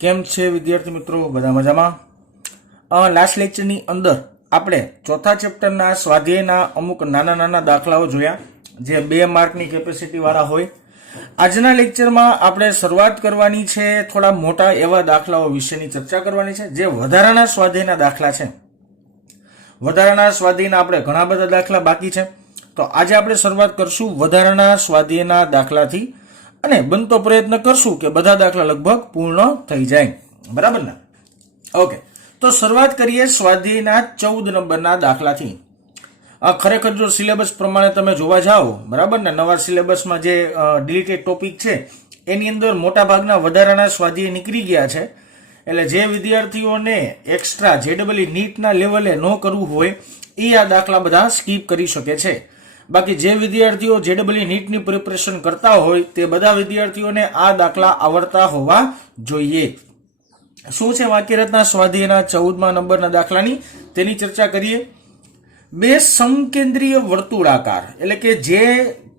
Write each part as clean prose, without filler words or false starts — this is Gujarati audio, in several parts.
કેમ છે વિદ્યાર્થી મિત્રો? બધા મજામાં? લાસ્ટ લેક્ચરની અંદર આપણે ચોથા ચેપ્ટરના સ્વાધ્યાયના અમુક નાના નાના દાખલાઓ જોયા જે 2 માર્કની કેપેસિટી વાળા હોય. આજના લેક્ચરમાં આપણે શરૂઆત કરવાની છે થોડા મોટા એવા દાખલાઓ વિશેની ચર્ચા કરવાની છે જે વધારાના સ્વાધ્યાયના દાખલા છે. વધારાના સ્વાધ્યાયના આપણે ઘણા બધા દાખલા બાકી છે, તો આજે આપણે શરૂઆત કરશું વધારાના સ્વાધ્યાયના દાખલાથી અને બનતો પ્રયત્ન કરશું કે બધા દાખલા લગભગ પૂર્ણ થઈ જાય. બરાબર ને? ઓકે, તો શરૂઆત કરીએ સ્વાધ્યાયના 14 નંબરના દાખલાથી. ખરેખર જો સિલેબસ પ્રમાણે તમે જોવા જાઓ, બરાબર ને, નવા સિલેબસમાં જે ડિલીટેડ ટોપિક છે એની અંદર મોટા ભાગના વધારાના સ્વાધ્યાય નીકળી ગયા છે. એટલે જે વિદ્યાર્થીઓને એક્સ્ટ્રા જેડબલઈ નીટના લેવલે ન કરવું હોય એ આ દાખલા બધા સ્કીપ કરી શકે છે. બાકી જે વિદ્યાર્થીઓ જેડબલઈ નીટની પ્રિપરેશન કરતા હોય તે બધા વિદ્યાર્થીઓને આ દાખલા આવડતા હોવા જોઈએ. શું છે વાક્યરચના સ્વાધ્યાયના 14મા નંબરના દાખલાની, તેની ચર્ચા કરીએ. 2 સમકેન્દ્રીય વર્તુળાકાર, એટલે કે જે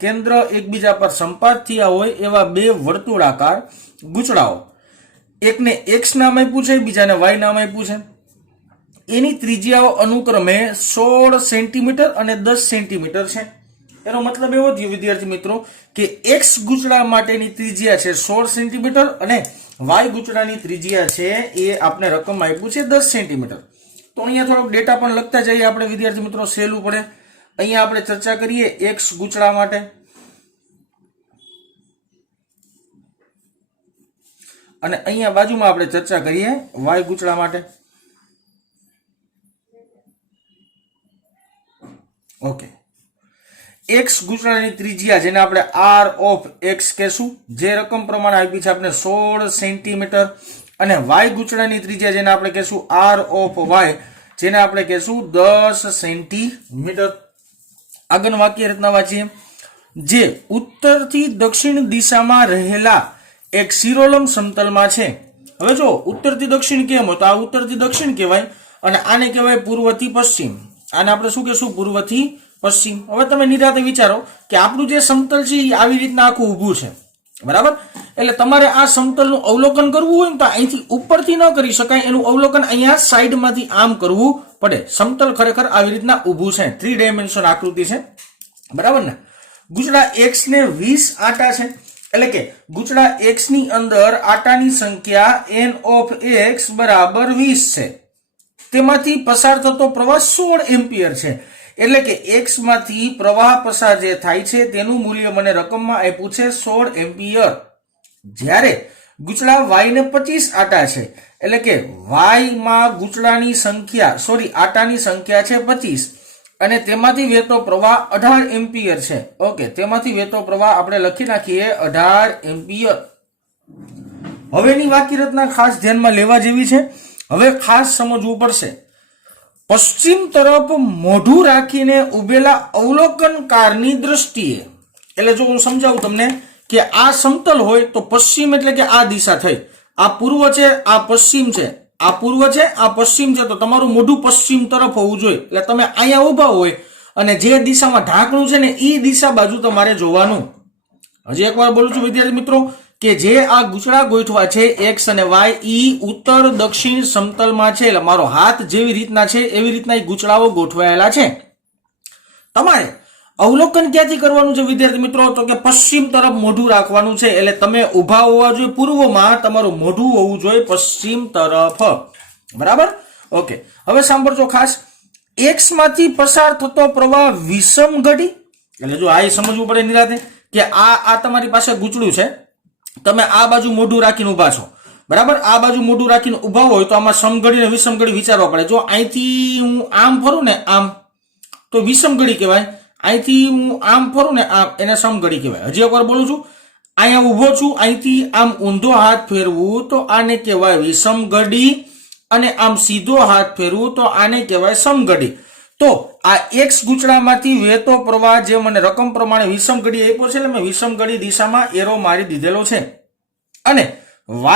કેન્દ્ર એકબીજા પર સંપાત થયા હોય એવા 2 વર્તુળાકાર ગૂંચળાઓ, એકને x નામ આપ્યું છે, બીજાને y નામ આપ્યું છે. એની ત્રિજ્યાઓ અનુક્રમે 16 સેન્ટીમીટર અને 10 સેન્ટીમીટર છે. એનો મતલબ એવો થયો વિદ્યાર્થી મિત્રો કે x ગૂંચળા માટેની ત્રિજ્યા છે 16 સેન્ટીમીટર અને y ગૂંચળાની ત્રિજ્યા છે એ આપણે રકમ આપ્યું છે 10 સેન્ટીમીટર. તો અહીંયા થોડોક ડેટા પણ લખતા જઈએ આપણે વિદ્યાર્થી મિત્રો, સહેલું પડે. અહીંયા આપણે ચર્ચા કરીએ x ગૂંચળા માટે, અને અહીંયા બાજુમાં આપણે ચર્ચા કરીએ y ગૂંચળા માટે. ઓકે, x ગૂંચળાની ત્રિજ્યા જેને આપણે r ઓફ x કહેશું, જે રકમ પ્રમાણે આપી છે આપણે 16 સેન્ટીમીટર, અને y ગૂંચળાની ત્રિજ્યા જેને આપણે કહેશું r ઓફ y, જેને આપણે કહેશું 10 સેન્ટીમીટર. આગળ વાક્ય રચના વાંચીએ. જે ઉત્તરથી દક્ષિણ દિશામાં રહેલા એક શિરોલંબ સમતલમાં છે. હવે જો ઉત્તરથી દક્ષિણ કેમ હોય તો આ ઉત્તરથી દક્ષિણ કહેવાય, અને આને કહેવાય પૂર્વથી પશ્ચિમ. આને આપણે શું કહેશું? પૂર્વથી પશ્ચિમ. હવે તમે નિરાતે વિચારો કે આપણું જે સમતલ છે એ આવી રીતના આખું ઊભું છે, બરાબર? એટલે તમારે આ સમતલનું અવલોકન કરવું હોય ને તો અહીંથી ઉપરથી ન કરી શકાય, એનું અવલોકન અહીંયા સાઈડમાંથી આમ કરવું પડે. સમતલ ખરેખર આવી રીતના ઊભું છે, 3 ડાયમેન્શન આકૃતિ છે, બરાબર ને? ગૂંચળા x ને 20 આંટા છે, એટલે કે ગૂંચળા x ની અંદર આંટાની સંખ્યા n ઓફ x બરાબર 20 છે. તેમાંથી પસાર થતો પ્રવાહ 16 એમ્પિયર છે. એટલે કે x માંથી પ્રવાહ પસાર જે થાય છે તેનું મૂલ્ય મને રકમમાં આપ્યું છે 16 એમ્પિયર. જ્યારે ગૂંચળા y ને 25 આંટા છે, એટલે કે y માં ગૂંચળાની સંખ્યા આંટાની સંખ્યા છે 25, અને તેમાંથી વહેતો પ્રવાહ 18 એમ્પિયર છે. ઓકે, તેમાંથી વહેતો પ્રવાહ આપણે લખી નાખીએ 18 એમ્પિયર. હવેની વાક્ય રચના ખાસ ધ્યાનમાં લેવા જેવી છે. હવે ખાસ સમજવું પડશે. પશ્ચિમ તરફ મોઢું રાખીને ઉભેલા અવલોકનકારની દ્રષ્ટિએ, એટલે જો હું સમજાવું તમને કે આ સમતલ હોય તો પશ્ચિમ એટલે કે આ દિશા થઈ, આ પૂર્વ છે, આ પશ્ચિમ છે, આ પૂર્વ છે, આ પશ્ચિમ છે, તો તમારું મોઢું પશ્ચિમ તરફ હોવું જોઈએ. એટલે તમે અહીંયા ઉભા હોય અને જે દિશામાં ઢાંકણું છે ને એ દિશા બાજુ તમારે જોવાનું. હજી એકવાર બોલું છું વિદ્યાર્થી મિત્રો કે જે આ ગૂંચળા ગોઠવા છે x અને y, ઈ ઉત્તર દક્ષિણ સમતલમાં છે. એટલે મારો હાથ જેવી રીતના છે એવી રીતના એ ગૂંચળાઓ ગોઠવાયેલા છે. તમારે અવલોકન ક્યાંથી કરવાનું છે વિદ્યાર્થી મિત્રો? તો કે પશ્ચિમ તરફ મોઢું રાખવાનું છે. એટલે તમે ઉભા હોવા જોઈએ પૂર્વમાં, તમારું મોઢું હોવું જોઈએ પશ્ચિમ તરફ, બરાબર? ઓકે, હવે સાંભળજો ખાસ. x માંથી પસાર થતો પ્રવાહ વિષમ ઘડી, એટલે જો આ સમજવું પડે નિરાતે કે આ તમારી પાસે ગૂંચળું છે, તમે આ બાજુ મોઢું રાખીને ઉભા છો, બરાબર? આ બાજુ મોઢું રાખીને ઉભા હોય તો આમાં સમઘડી અને વિષમઘડી વિચારવા પડે. જો અહીંથી હું આમ ફરું ને આમ તો વિષમઘડી કહેવાય, અહીંથી હું આમ ફરું ને આમ એને સમઘડી કહેવાય. હજી એકવાર બોલું છું, અહીંયા ઉભો છું, અહીંથી આમ ઊંધો હાથ ફેરવું તો આને કહેવાય વિષમઘડી, અને આમ સીધો હાથ ફેરવું તો આને કહેવાય સમઘડી. તો આ x ગૂંચળામાંથી વહેતો પ્રવાહ જે મને રકમ પ્રમાણે વિષમઘડી આપ્યો છે, એટલે મેં વિષમઘડી દિશામાં એરો મારી દીધેલો છે, અને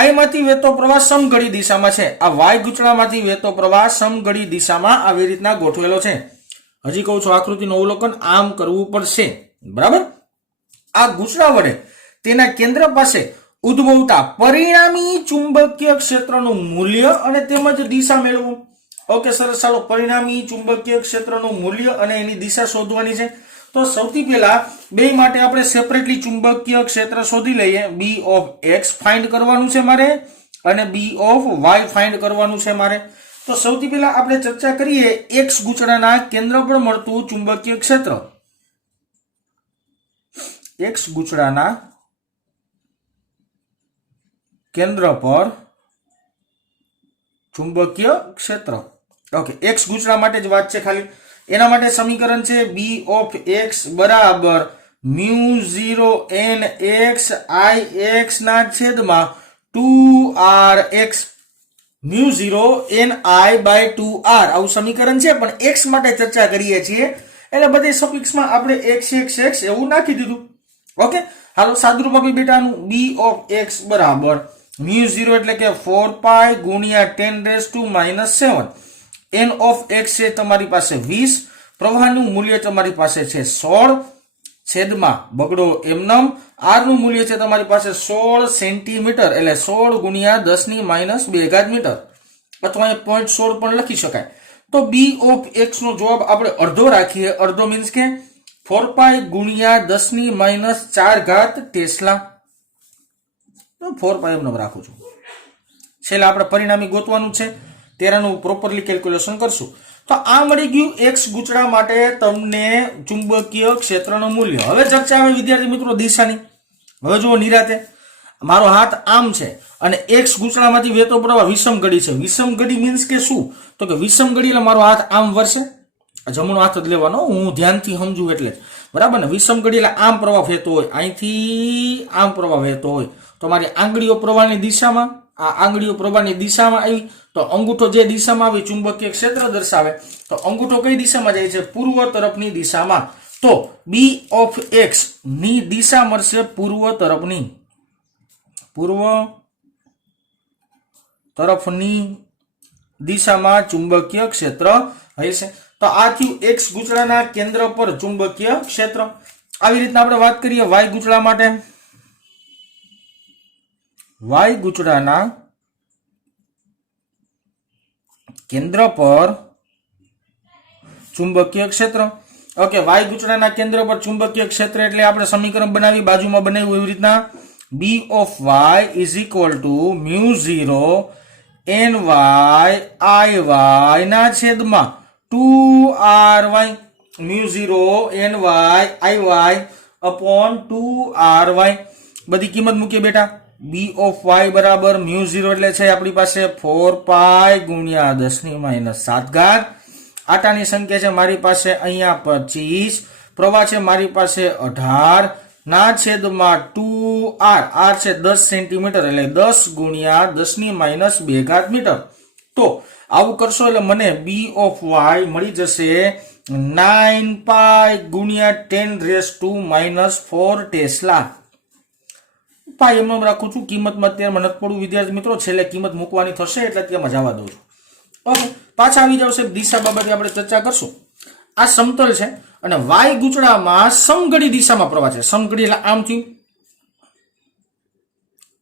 y માંથી વહેતો પ્રવાહ સમઘડી દિશામાં છે. આ y ગૂંચળામાંથી વહેતો પ્રવાહ સમઘડી દિશામાં આવી રીતના ગોઠવેલો છે. હજી કહું છું, આકૃતિનું અવલોકન આમ કરવું પડશે, બરાબર? આ ગૂંચળા વડે તેના કેન્દ્ર પાસે ઉદ્ભવતા પરિણામી ચુંબકીય ક્ષેત્રનું મૂલ્ય અને તેમજ દિશા મેળવો. ઓકે સરસ, ચાલો પરિણામી ચુંબકીય ક્ષેત્રનું મૂલ્ય અને એની દિશા શોધવાની છે. તો સૌથી પહેલા બે માટે આપણે સેપરેટલી ચુંબકીય ક્ષેત્ર શોધી લઈએ. બી ઓફ એક્સ ફાઇન્ડ કરવાનું છે મારે અને બી ઓફ વાય ફાઇન્ડ કરવાનું છે મારે. તો સૌથી પહેલા આપણે ચર્ચા કરીએ એક્સ ગૂંચળાના કેન્દ્ર પર મળતું ચુંબકીય ક્ષેત્ર. એક્સ ગૂંચળાના કેન્દ્ર પર ચુંબકીય ક્ષેત્ર. ઓકે, એક્સ ગૂંચળા માટે જ વાત છે ખાલી. એના માટે સમીકરણ છે બી ઓફ એક્સ બરાબર μ0 n x I x ના છેદમાં 2r x. μ0 n I by 2r આવું સમીકરણ છે, પણ x માટે ચર્ચા કરીએ છીએ એટલે બધી સફિક્સમાં આપણે x એવું નાખી દીધું. ઓકે, હાલો સાદુરૂપ આપી બેટાનું. બી ઓફ એક્સ બરાબર μ0 એટલે કે 4 પાઈ ગુણ્યા 10⁻⁻7. n ઓફ x છે તમારી પાસે 20, પ્રવાહનું મૂલ્ય તમારી પાસે છે 16 છેદમાં બગડો એમનમ r નું મૂલ્ય છે તમારી પાસે 16 સેન્ટીમીટર એટલે 16 ગુણ્યા 10⁻2 મીટર, અથવા 0.16 પણ લખી શકાય. તો બી ઓફ એક્સ નો જવાબ આપણે અડધો રાખીએ. અડધો મીન્સ કે 4 પાઈ ગુણ્યા 10⁻4 ટેસ્લા. 4 પાઈ એમ રાખું છું. છેલ્લે આપણે પરિણામી ગોતવાનું છે, તેરાનું પ્રોપરલી કેલ્ક્યુલેશન કરશું. તો આ મળી ગયું એક્સ ગૂંચળા માટે તમને ચુંબકીય ક્ષેત્રનું મૂલ્ય. હવે ચર્ચા આવે વિદ્યાર્થી મિત્રો દિશાની. હવે જુઓ નિરાતે, મારો હાથ આમ છે અને એક્સ ગૂંચળામાંથી વહેતો પ્રવાહ વિષમ ઘડી છે. વિષમ ઘડી મીન્સ કે શું? તો કે વિષમ ઘડી એટલે મારો હાથ આમ વરસે, જમણો હાથ જ લેવાનો, હું ધ્યાનથી સમજુ એટલે બરાબર ને. વિષમ ઘડી એટલે આમ પ્રવાહ વહેતો હોય, અહીંથી આમ પ્રવાહ વહેતો હોય. તો મારી આંગળીઓ પ્રવાહની દિશામાં, આ આંગળીઓ પ્રવાહની દિશામાં આવી, તો અંગૂઠો જે દિશામાં આવી ચુંબકીય ક્ષેત્ર દર્શાવે. તો અંગૂઠો કઈ દિશામાં જાય છે? પૂર્વ તરફની દિશામાં. તો બી ઓફ એક્સ ની દિશા મળશે પૂર્વ તરફની. પૂર્વ તરફની દિશામાં ચુંબકીય ક્ષેત્ર હશે. તો આ થયું એક્સ ગૂંચળાના કેન્દ્ર પર ચુંબકીય ક્ષેત્ર. આવી રીતના આપણે વાત કરીએ વાય ગૂંચળા માટે. વાય ગૂંચળાના કેન્દ્ર પર ચુંબકીય ક્ષેત્ર. ઓકે, વાય ગૂંચળાના કેન્દ્ર પર ચુંબકીય ક્ષેત્ર એટલે આપણે સમીકરણ બનાવી, બાજુમાં બનાવ્યું એવી રીતના B of Y is equal to μ0 ny iy ના છેદમાં 2ry. μ0 ny iy upon 2ry. બધી કિંમત મૂકીએ બેટા. બી ઓફ વાય બરાબર μ0 એટલે છે આપણી પાસે 4 પાઈ ગુણ્યા 10⁻7. આટાની સંખ્યા છે મારી પાસે અહીંયા 25, પ્રવાહ છે મારી પાસે 18 ના છેદમાં 2r. r છે 10 સેન્ટીમીટર એટલે 10 ગુણ્યા 10⁻2 મીટર. તો આવું કરશો એટલે મને બી ઓફ વાય મળી જશે 9 પાઈ ગુણ્યા 10⁻⁻4 ટેસ્લા. પાઈ એમ રાખું છું, કિંમતમાં અત્યારમાં નથી પડવું વિદ્યાર્થી મિત્રો, છેલ્લે કિંમત મૂકવાની થશે એટલે ત્યાં જવા દઉં છું. ઓકે, પાછા આવી જશે દિશા બાબતે આપણે ચર્ચા કરશું. આ સમતલ છે અને વાય ગૂંચળામાં સમઘડી દિશામાં પ્રવાહ છે. સમઘડી એટલે આમ થયું,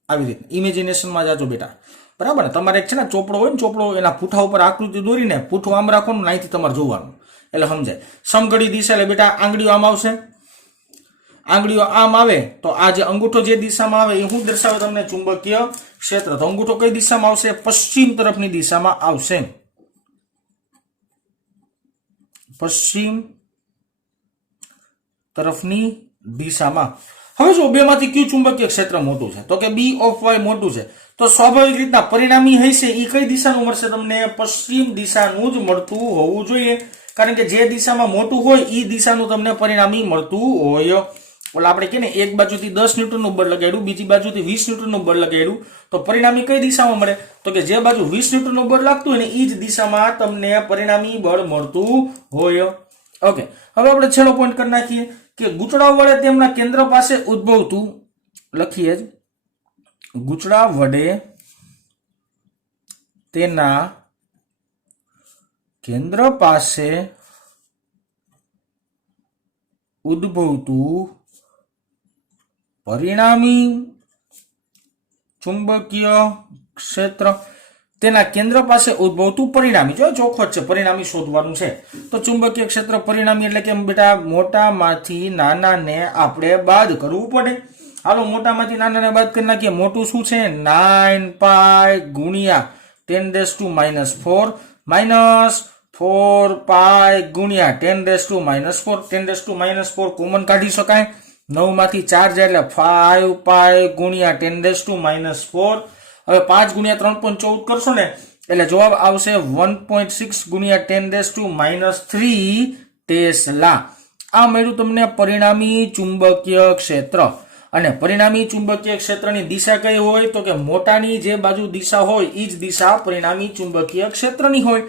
આવી રીતે ઇમેજિનેશનમાં જાજો બેટા, બરાબર ને. તમારે એક છે ને ચોપડો હોય ને, ચોપડો એના પૂઠા ઉપર આકૃતિ દોરીને પૂઠું આમ રાખવાનું, અહીંથી તમારે જોવાનું એટલે સમજાય. સમઘડી દિશા એટલે બેટા આંગળીઓ આમ આવશે, આંગળીઓ આમ આવે તો આ જે અંગૂઠો જે દિશામાં આવે એ શું દર્શાવે તમને? ચુંબકીય ક્ષેત્ર. તો અંગૂઠો કઈ દિશામાં આવશે? પશ્ચિમ તરફની દિશામાં આવશે. પશ્ચિમ તરફની દિશામાં. હવે જો બે માંથી કયું ચુંબકીય ક્ષેત્ર મોટું છે? તો કે બી ઓફ વાય મોટું છે. તો સ્વાભાવિક રીતના પરિણામી હશે એ કઈ દિશાનું મળશે તમને? પશ્ચિમ દિશાનું જ મળતું હોવું જોઈએ, કારણ કે જે દિશામાં મોટું હોય એ દિશાનું તમને પરિણામી મળતું હોય. ઓલા આપણે કે ને એક બાજુથી 10 ન્યૂટનનું બળ લગાડ્યું, બીજી બાજુથી 20 ન્યૂટનનું બળ લગાડ્યું, તો પરિણામી કઈ દિશામાં મળે? તો કે જે બાજુ 20 ન્યૂટનનું બળ લાગતું હોય ને એ જ દિશામાં તમને પરિણામી બળ મળતું હોય. ઓકે, હવે આપણે છેલ્લો પોઈન્ટ કરી નાખીએ કે ગૂંચળા વડે તેમના કેન્દ્ર પાસે ઉદ્ભવતું, લખીએ જ, ગૂંચળા વડે તેના કેન્દ્ર પાસે ઉદ્ભવતું પરિણામી ચુંબકીય ક્ષેત્ર તેના કેન્દ્ર પાસે ઉદ્ભવતું પરિણામી, જો ચોખ્ખો જ છે, પરિણામી શોધવાનું છે. તો ચુંબકીય ક્ષેત્ર પરિણામી એટલે કે બેટા મોટામાંથી નાનાને આપણે બાદ કરવું પડે. હાલો મોટામાંથી નાનાને બાદ કરી નાખીએ. મોટું શું છે? 9 પાઈ ગુણ્યા 10⁻⁴ માઇનસ 4 પાઈ ગુણ્યા 10⁻⁴. 10⁻⁴ કોમન કાઢી શકાય. 9 માંથી 4 જાય એટલે 5 પાઈ ગુણ્યા 10⁻⁴. હવે 5 ગુણ્યા 3.14 કરશો ને એટલે જવાબ આવશે 1.6 ગુણ્યા 10⁻³ ટેસ્લા. આ મળ્યું તમને પરિણામી ચુંબકીય ક્ષેત્ર. અને પરિણામી ચુંબકીય ક્ષેત્રની દિશા કઈ હોય? તો કે મોટાની જે બાજુ દિશા હોય એ જ દિશા પરિણામી ચુંબકીય ક્ષેત્રની હોય.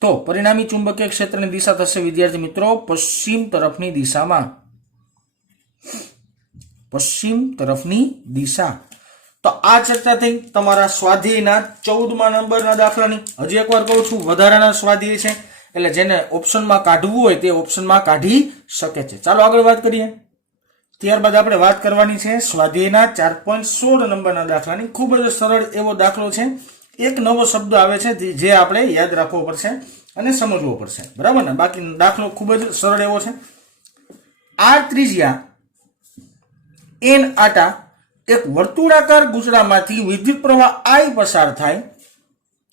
તો પરિણામી ચુંબકીય ક્ષેત્રની દિશા થશે વિદ્યાર્થી મિત્રો પશ્ચિમ તરફની દિશામાં. પશ્ચિમ તરફની દિશા. તો આ ચર્ચા થઈ તમારા સ્વાધ્યાયના 14મા નંબરના દાખલાની. હજી એકવાર કહું છું, વધારાના સ્વાધ્યાય છે એટલે જેને ઓપ્શનમાં કાઢવું હોય તે ઓપ્શનમાં કાઢી શકે છે. ચાલો આગળ વાત કરીએ. ત્યારબાદ આપણે વાત કરવાની છે સ્વાધ્યાયના 4.16 નંબરના દાખલાની. ખૂબ જ સરળ એવો દાખલો છે. એક નવો શબ્દ આવે છે જે આપણે યાદ રાખવો પડશે અને સમજવો પડશે, બરાબર ને? બાકી દાખલો ખૂબ જ સરળ એવો છે. આર ત્રિજ્યા n આટા એક વર્તુળાકાર ગુચડામાંથી વિદ્યુત પ્રવાહ I પસાર થાય.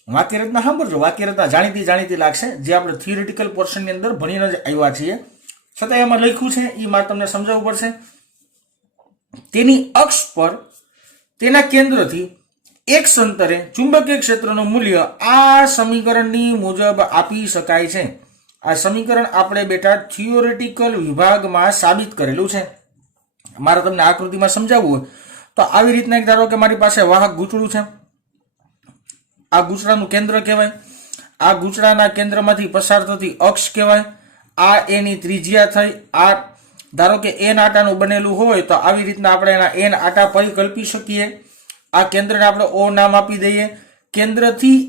વાક્ય રચના સાંભળજો. વાક્ય રચના જાણીતી લાગશે, જે આપણે થિયોરિટિકલ પોર્શનની અંદર ભણીને જ આવ્યા છીએ, છતાં એમાં લખ્યું છે એ મારે તમને સમજાવવું પડશે. તેની અક્ષ પર તેના કેન્દ્રથી એક અંતરે ચુંબકીય ક્ષેત્રનું મૂલ્ય આ સમીકરણની મુજબ આપી શકાય છે. આ સમીકરણ આપણે બેટા થિયોરિટિકલ વિભાગમાં સાબિત કરેલું છે. મારે તમને આકૃતિમાં સમજાવવું હોય તો આવી રીતના એક ધારો કે મારી પાસે વાહક ગૂંચળું છે. આ ગૂંચળાનું કેન્દ્ર કહેવાય. આ ગૂંચળાના કેન્દ્રમાંથી પસાર થતી અક્ષ કહેવાય. આ એની ત્રિજ્યા થઈ. આ ધારો કે n આટાનું બનેલું હોય તો આવી રીતના આપણે એના n આટા પરિકલ્પી શકીએ. આ કેન્દ્રને આપણે O નામ આપી દઈએ. કેન્દ્રથી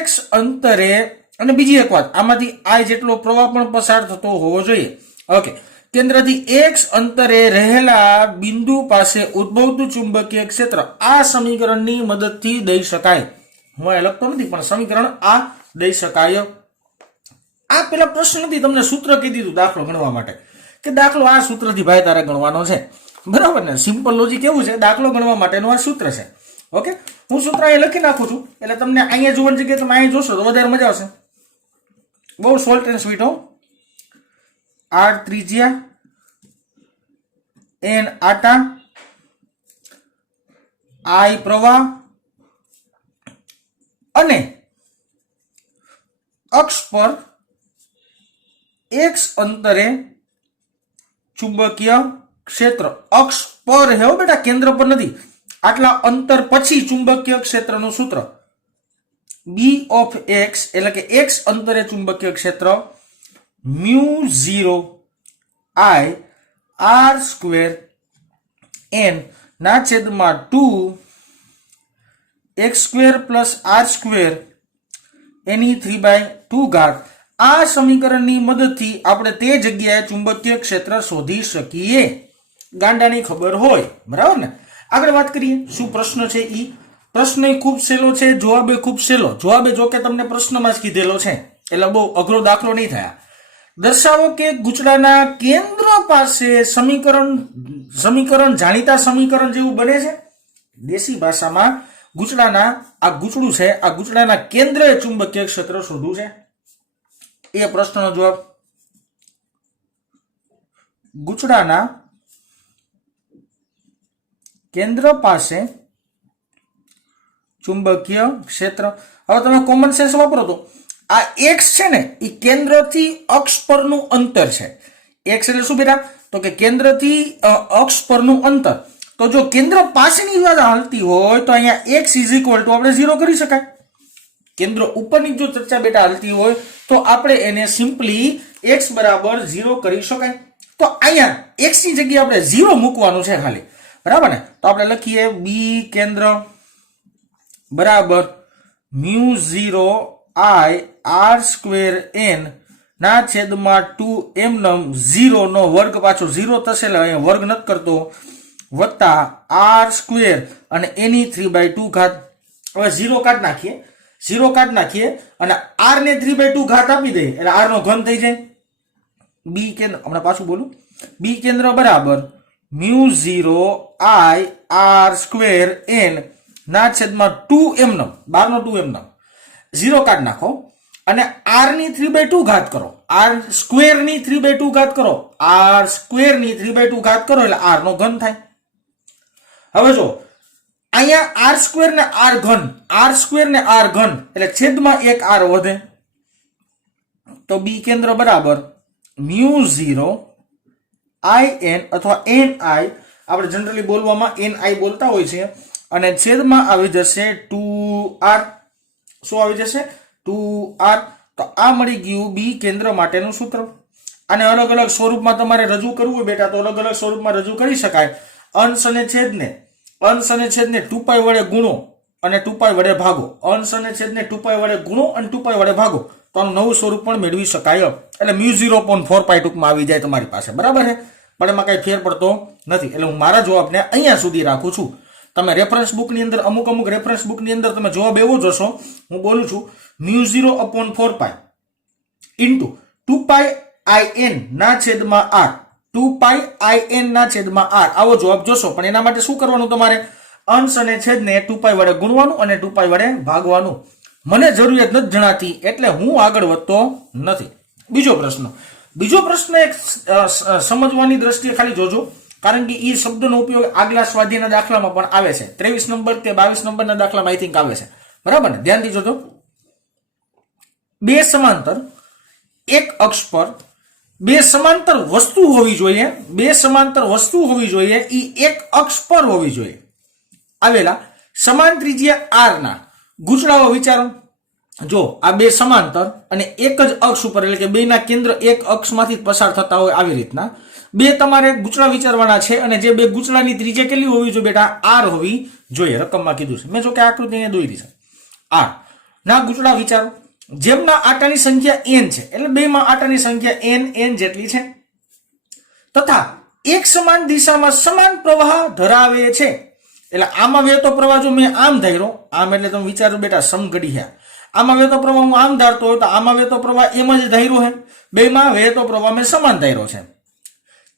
x અંતરે, અને બીજી એક વાત, આમાંથી I જેટલો પ્રવાહ પણ પસાર થતો હોવો જોઈએ. ઓકે, કેન્દ્રથી x અંતરે રહેલા બિંદુ પાસે ઉદ્ભવતું ચુંબકીય ક્ષેત્ર આ સમીકરણની મદદથી દઈ શકાય. હું એ લખતો નથી પણ સમીકરણ આ દઈ શકાય. આ પેલા પ્રશ્ન નથી, તમને સૂત્ર કહી દીધું દાખલો ગણવા માટે કે દાખલો આ સૂત્રથી ભાઈ તારે ગણવાનો છે, બરાબર ને? સિમ્પલ લોજિક એવું છે, દાખલો ગણવા માટેનું આ સૂત્ર છે. ઓકે, હું સૂત્ર અહીંયા લખી નાખું છું એટલે તમને અહીંયા જોવાની જગ્યાએ તમે અહીંયા જોશો તો વધારે મજા આવશે. બહુ શોર્ટ એન્ડ સ્વીટ હો. આર ત્રિજ્યા, n આટા, I પ્રવાહ અને અક્ષ પર x અંતરે ચુંબકીય ક્ષેત્ર. અક્ષ પર હે બેટા, કેન્દ્ર પર નથી. આટલા અંતર પછી ચુંબકીય ક્ષેત્રનું સૂત્ર B of x એટલે કે x અંતરે ચુંબકીય ક્ષેત્ર μ0 I r² n ના છેદમાં 2 x² + r² એની 3/2. આ સમીકરણની મદદથી આપણે તે જગ્યાએ ચુંબકીય ક્ષેત્ર શોધી શકીએ. ગાંડાની ખબર હોય, બરાબર ને? આગળ વાત કરીએ શું પ્રશ્ન છે. ઈ પ્રશ્ન ખૂબ સહેલો છે, જવાબે ખૂબ સહેલો. જવાબે જો કે તમને પ્રશ્નમાં જ કીધેલો છે એટલે બહુ અઘરો દાખલો નહીં થયા. દર્શાવો કે ગૂંચળાના કેન્દ્ર પાસે સમીકરણ જાણીતા સમીકરણ જેવું બને છે. દેશી ભાષામાં ગૂંચળાના આ ગૂંચળું છે, આ ગૂંચળાના કેન્દ્રએ ચુંબકીય ક્ષેત્ર શોધવું છે. એ પ્રશ્નનો જવાબ ગૂંચળાના કેન્દ્ર પાસે ચુંબકીય ક્ષેત્ર. હવે તમે કોમન સેન્સ વાપરો તો આ x છે ને એ કેન્દ્રથી અક્ષ પરનું અંતર છે. x એટલે શું બેટા? તો કે કેન્દ્રથી અક્ષ પરનું અંતર. તો જો કેન્દ્ર પાસેની વાત હાલતી હોય તો અહીંયા x = આપણે 0 કરી શકાય. કેન્દ્ર ઉપરની જો ચર્ચા બેટા હાલતી હોય તો આપણે એને સિમ્પલી x બરાબર 0 કરી શકાય. તો અહીંયા x ની જગ્યાએ આપણે 0 મૂકવાનું છે ખાલી, બરાબર ને? તો આપણે લખીએ B કેન્દ્ર બરાબર μ0 I r² n ના છેદમાં 2 m 0 નો વર્ગ, પાછો 0 થશે એટલે અહીંયા વર્ગ નથી કરતો, વત્તા આર સ્ક્વેર અને એની 3/2 ઘાત. હવે 0 કાઢ નાખીએ અને આર ને 3/2 ઘાત આપી દઈએ એટલે આર નો ઘન થઈ જાય. બી કેન્દ્ર, હમણાં પાછું બોલું, બી કેન્દ્ર બરાબર μ0 I r સ્ક્વેર n ના છેદમાં 2m નમ, 12 નો 2m નમ. 0 કાઢ નાખો અને r ની 3/2 ઘાત કરો, r સ્ક્વેર ની 3/2 ઘાત કરો, r સ્ક્વેર ની 3/2 ઘાત કરો એટલે r નો ઘન થાય. હવે જો અહીંયા r સ્ક્વેર ને r ઘન, r સ્ક્વેર ને r ઘન એટલે છેદમાં એક r વધે. તો બી કેન્દ્ર બરાબર μ0 in અથવા ni, આપણે જનરલી બોલવામાં ni બોલતા હોય છે, અને છેદમાં આવી જશે 2r. શું આવી જશે? 2r. તો આ મળી ગયું બી કેન્દ્ર માટેનું સૂત્ર. આને અલગ અલગ સ્વરૂપમાં તમારે રજૂ કરવું હોય બેટા તો અલગ અલગ સ્વરૂપમાં રજૂ કરી શકાય. અંશ અને છેદને 2π વડે ગુણો અને 2π વડે ભાગો. અંશ અને છેદને 2π વડે ગુણો અને 2π વડે ભાગો તો આનું નવું સ્વરૂપ પણ મેળવી શકાય. એટલે μ0/4π ટૂંકમાં આવી જાય તમારી પાસે. બરાબર છે? પણ એમાં કઈ ફેર પડતો નથી. એટલે હું મારા જવાબને અહીંયા સુધી રાખું છું. તમે રેફરન્સ બુકની અંદર અમુક રેફરન્સ બુકની અંદર તમે જવાબ એવો જોશો, હું બોલું છું μ0/4π ઇન્ટુ 2π in ના છેદમાં r, 2π in ના છેદમાં r, આવો જવાબ જોશો. પણ એના માટે શું કરવાનું? તમારે અંશ અને છેદને 2π વડે ગુણવાનું અને 2π વડે ભાગવાનું. મને જરૂરિયાત નથી જણાતી એટલે હું આગળ વધતો નથી. બીજો પ્રશ્ન એક સમજવાની દ્રષ્ટિએ ખાલી જોજો, કારણ કે એ શબ્દનો ઉપયોગ આગલા સ્વાધ્યાયના દાખલામાં પણ આવે છે. 23 નંબર કે 22 નંબરના દાખલામાં આઈ થિંક આવે છે. બરાબર ને? ધ્યાનથી જોજો. બે સમાંતર એક અક્ષ પર બે સમાંતર વસ્તુ હોવી જોઈએ, એ એક અક્ષ પર હોવી જોઈએ. આવેલા સમાન ત્રિજ્યા r ના ગૂંચળાઓ વિચારો. જો આ બે સમાંતર અને એક જ અક્ષ ઉપર, એટલે કે બેના કેન્દ્ર એક અક્ષમાંથી પસાર થતા હોય આવી રીતના બે તમારે ગૂંચળા વિચારવાના છે. અને જે બે ગૂંચળાની ત્રિજ્યા કેટલી હોવી જોઈએ બેટા? r હોવી જોઈએ. રકમમાં કીધું છે મેં, જો કે આકૃતિ અહીંયા દોરી છે. r ના ગૂંચળા વિચારો જેમના આટાની સંખ્યા n છે, એટલે બેમાં આટાની સંખ્યા n જેટલી છે, તથા એક સમાન દિશામાં સમાન પ્રવાહ ધરાવે છે. એટલે આમાં વહેતો પ્રવાહ જો મેં આમ ધાર્યો, આમ એટલે તમે વિચારો બેટા સમઘડિયા, આમાં વહેતો પ્રવાહ હું આમ ધારતો હોય તો આમાં વહેતો પ્રવાહ એમ જ ધાર્યો છે. બેમાં વહેતો પ્રવાહ મેં સમાન ધાર્યો છે.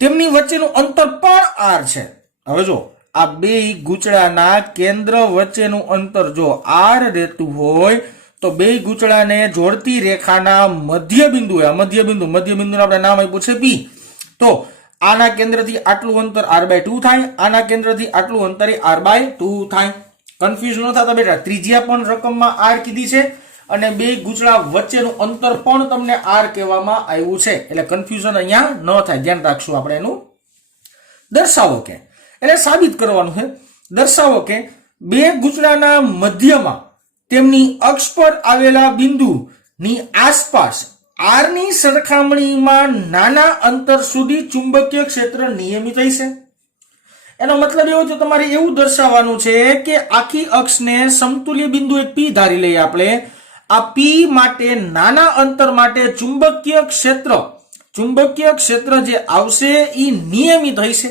તેમની વચ્ચેનું અંતર પણ r છે. હવે જો આ બે ગૂંચળાના કેન્દ્ર વચ્ચેનું અંતર જો r રહેતું હોય તો બે ગૂંચળાને જોડતી રેખાના મધ્યબિંદુ, મધ્યબિંદુનું આપણે નામ આપ્યું છે p. તો આના કેન્દ્રથી આટલું અંતર r/2 થાય, આના કેન્દ્રથી આટલું અંતર r/2 થાય. કન્ફ્યુઝ ન થતા બેટા, ત્રિજ્યા પણ રકમમાં r કીધી છે અને બે ગૂંચળા વચ્ચેનું અંતર પણ તમને r કહેવામાં આવ્યું છે. એટલે કન્ફ્યુઝન અહીંયા ન થાય, ધ્યાન રાખશું આપણે એનું. દર્શાવો કે, એટલે સાબિત કરવાનું છે. દર્શાવો કે બે ગૂંચળાના મધ્યમાં તેમની અક્ષ પર આવેલા બિંદુની આસપાસ r ની સરખામણીમાં નાના અંતર સુધી ચુંબકીય ક્ષેત્ર નિયમિત હશે. એનો મતલબ એવો છે તમારે એવું દર્શાવવાનું છે કે આખી અક્ષને સમતુલ્ય બિંદુ એક p ધારી લઈએ આપણે. આ p માટે નાના અંતર માટે ચુંબકીય ક્ષેત્ર જે આવશે એ નિયમિત હશે.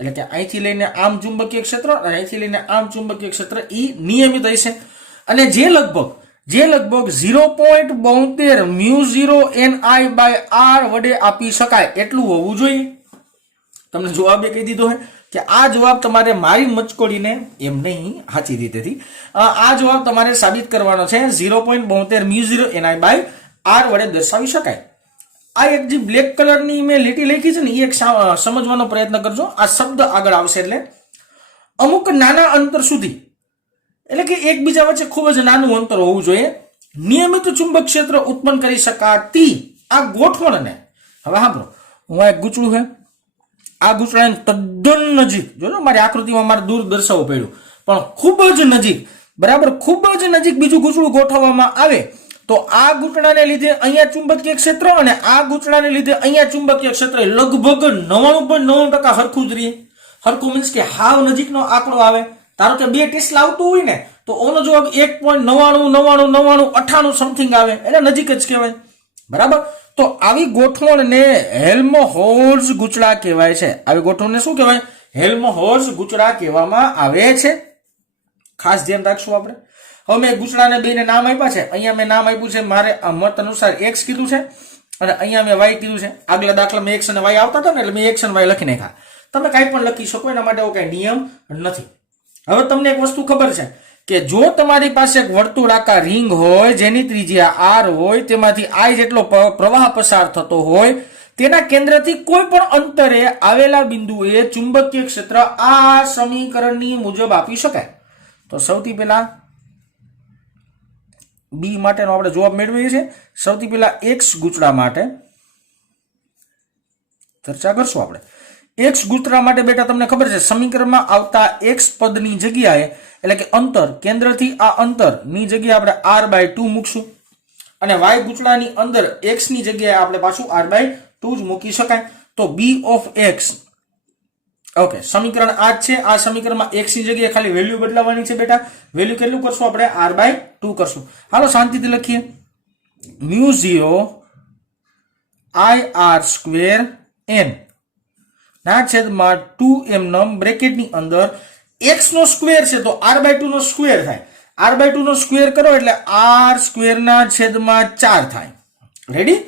એટલે કે અહીંથી લઈને આમ ચુંબકીય ક્ષેત્ર અને અહીંથી લઈને આમ ચુંબકીય ક્ષેત્ર એ નિયમિત હશે. અને જે લગભગ 0.72 μ0 ni/r વડે આપી શકાય એટલું હોવું જોઈએ. તમને જવાબ એ કહી દીધો છે કે આ જવાબ તમારે મારી મચકોડીને એમ નહીં, સાચી રીતેથી આ જવાબ તમારે સાબિત કરવાનો છે. 0.72 μ0 ni/r વડે દર્શાવી શકાય. આ એક જે બ્લેક કલરની મેં લીટી લખી છે ને એ એક સમજવાનો પ્રયત્ન કરજો. આ શબ્દ આગળ આવશે એટલે અમુક નાના અંતર સુધી, એટલે કે એકબીજા વચ્ચે ખૂબ જ નાનું અંતર હોવું જોઈએ, નિયમિત ચુંબક ક્ષેત્ર ઉત્પન્ન કરી શકાતી આ ગોઠવણને, હવે સાંભળો, હું એક ગૂંચળું છે, આ ગૂંચળાની તદ્દન નજીક, જોજો મારી આકૃતિમાં મારે દૂર દર્શાવવું પડ્યું, પણ ખૂબ જ નજીક, બરાબર ખૂબ જ નજીક બીજું ગૂંચળું ગોઠવવામાં આવે તો આ ગૂંચળાને લીધે અહીંયા ચુંબકીય ક્ષેત્ર અને આ ગૂંચળાને લીધે અહીંયા ચુંબકીય ક્ષેત્ર લગભગ 99.9% હરખું જ રહે. હરખું મીન્સ કે હાવ નજીકનો આંકડો આવે. ધારો કે 2 ટેસ્લા આવતું હોય ને તો ઓનો જવાબ 1.999998 સમથિંગ આવે, એટલે નજીક જ કહેવાય. બરાબર? તો આવી ગોઠવણને હેલ્મહોલ્ટ્ઝ ગૂંચળા કહેવાય છે. આવી ગોઠવણને શું કહેવાય? હેલ્મહોલ્ટ્ઝ ગૂંચળા કહેવામાં આવે છે. ખાસ ધ્યાન રાખશું આપણે. હવે મેં ગૂંચળાને બેને નામ આપ્યા છે. અહીંયા મેં નામ આપ્યું છે, મારે મત અનુસાર x કીધું છે અને અહીંયા મેં y કીધું છે. આગલા દાખલામાં x અને y આવતા હતા ને એટલે મેં x અને y લખી નાખ્યા. તમે કાંઈ પણ લખી શકો, એના માટે એવો કઈ નિયમ નથી. હવે તમને એક વસ્તુ ખબર છે કે જો તમારી પાસે એક વર્તુળાકાર રિંગ હોય જેની ત્રિજ્યા r હોય, તેમાંથી I જેટલો પ્રવાહ પસાર થતો હોય, તેના કેન્દ્રથી કોઈ પણ અંતરે આવેલા બિંદુએ ચુંબકીય ક્ષેત્ર આ સમીકરણની મુજબ આપી શકાય. તો સૌથી પહેલા બી માટેનો આપણે જવાબ મેળવીએ છીએ. સૌથી પહેલા x ગૂંચળા માટે ચર્ચા કરશું આપણે. x ગૂંચળા માટે બેટા તમને ખબર છે સમીકરણમાં આવતા x પદની જગ્યાએ એટલે કે અંતર, કેન્દ્રથી આ અંતરની જગ્યાએ આપણે r/2 મૂકશું અને y ગૂંચળાની અંદર x ની જગ્યાએ આપણે પાછું r/2 જ મૂકી શકાય. તો b of x, ઓકે, સમીકરણ આ જ છે. આ સમીકરણમાં x ની જગ્યાએ ખાલી વેલ્યુ બદલાવાની છે બેટા. વેલ્યુ કેટલું કરશું આપણે? r/2 કરશું. હાલો શાંતિથી લખીએ. μ0 ir² n ના છેદમાં 2m નમ બ્રેકેટની અંદર x નો સ્ક્વેર છે તો r/2 નો સ્ક્વેર થાય. r/2 નો સ્ક્વેર કરો એટલે r² ના છેદમાં 4 થાય. રેડી?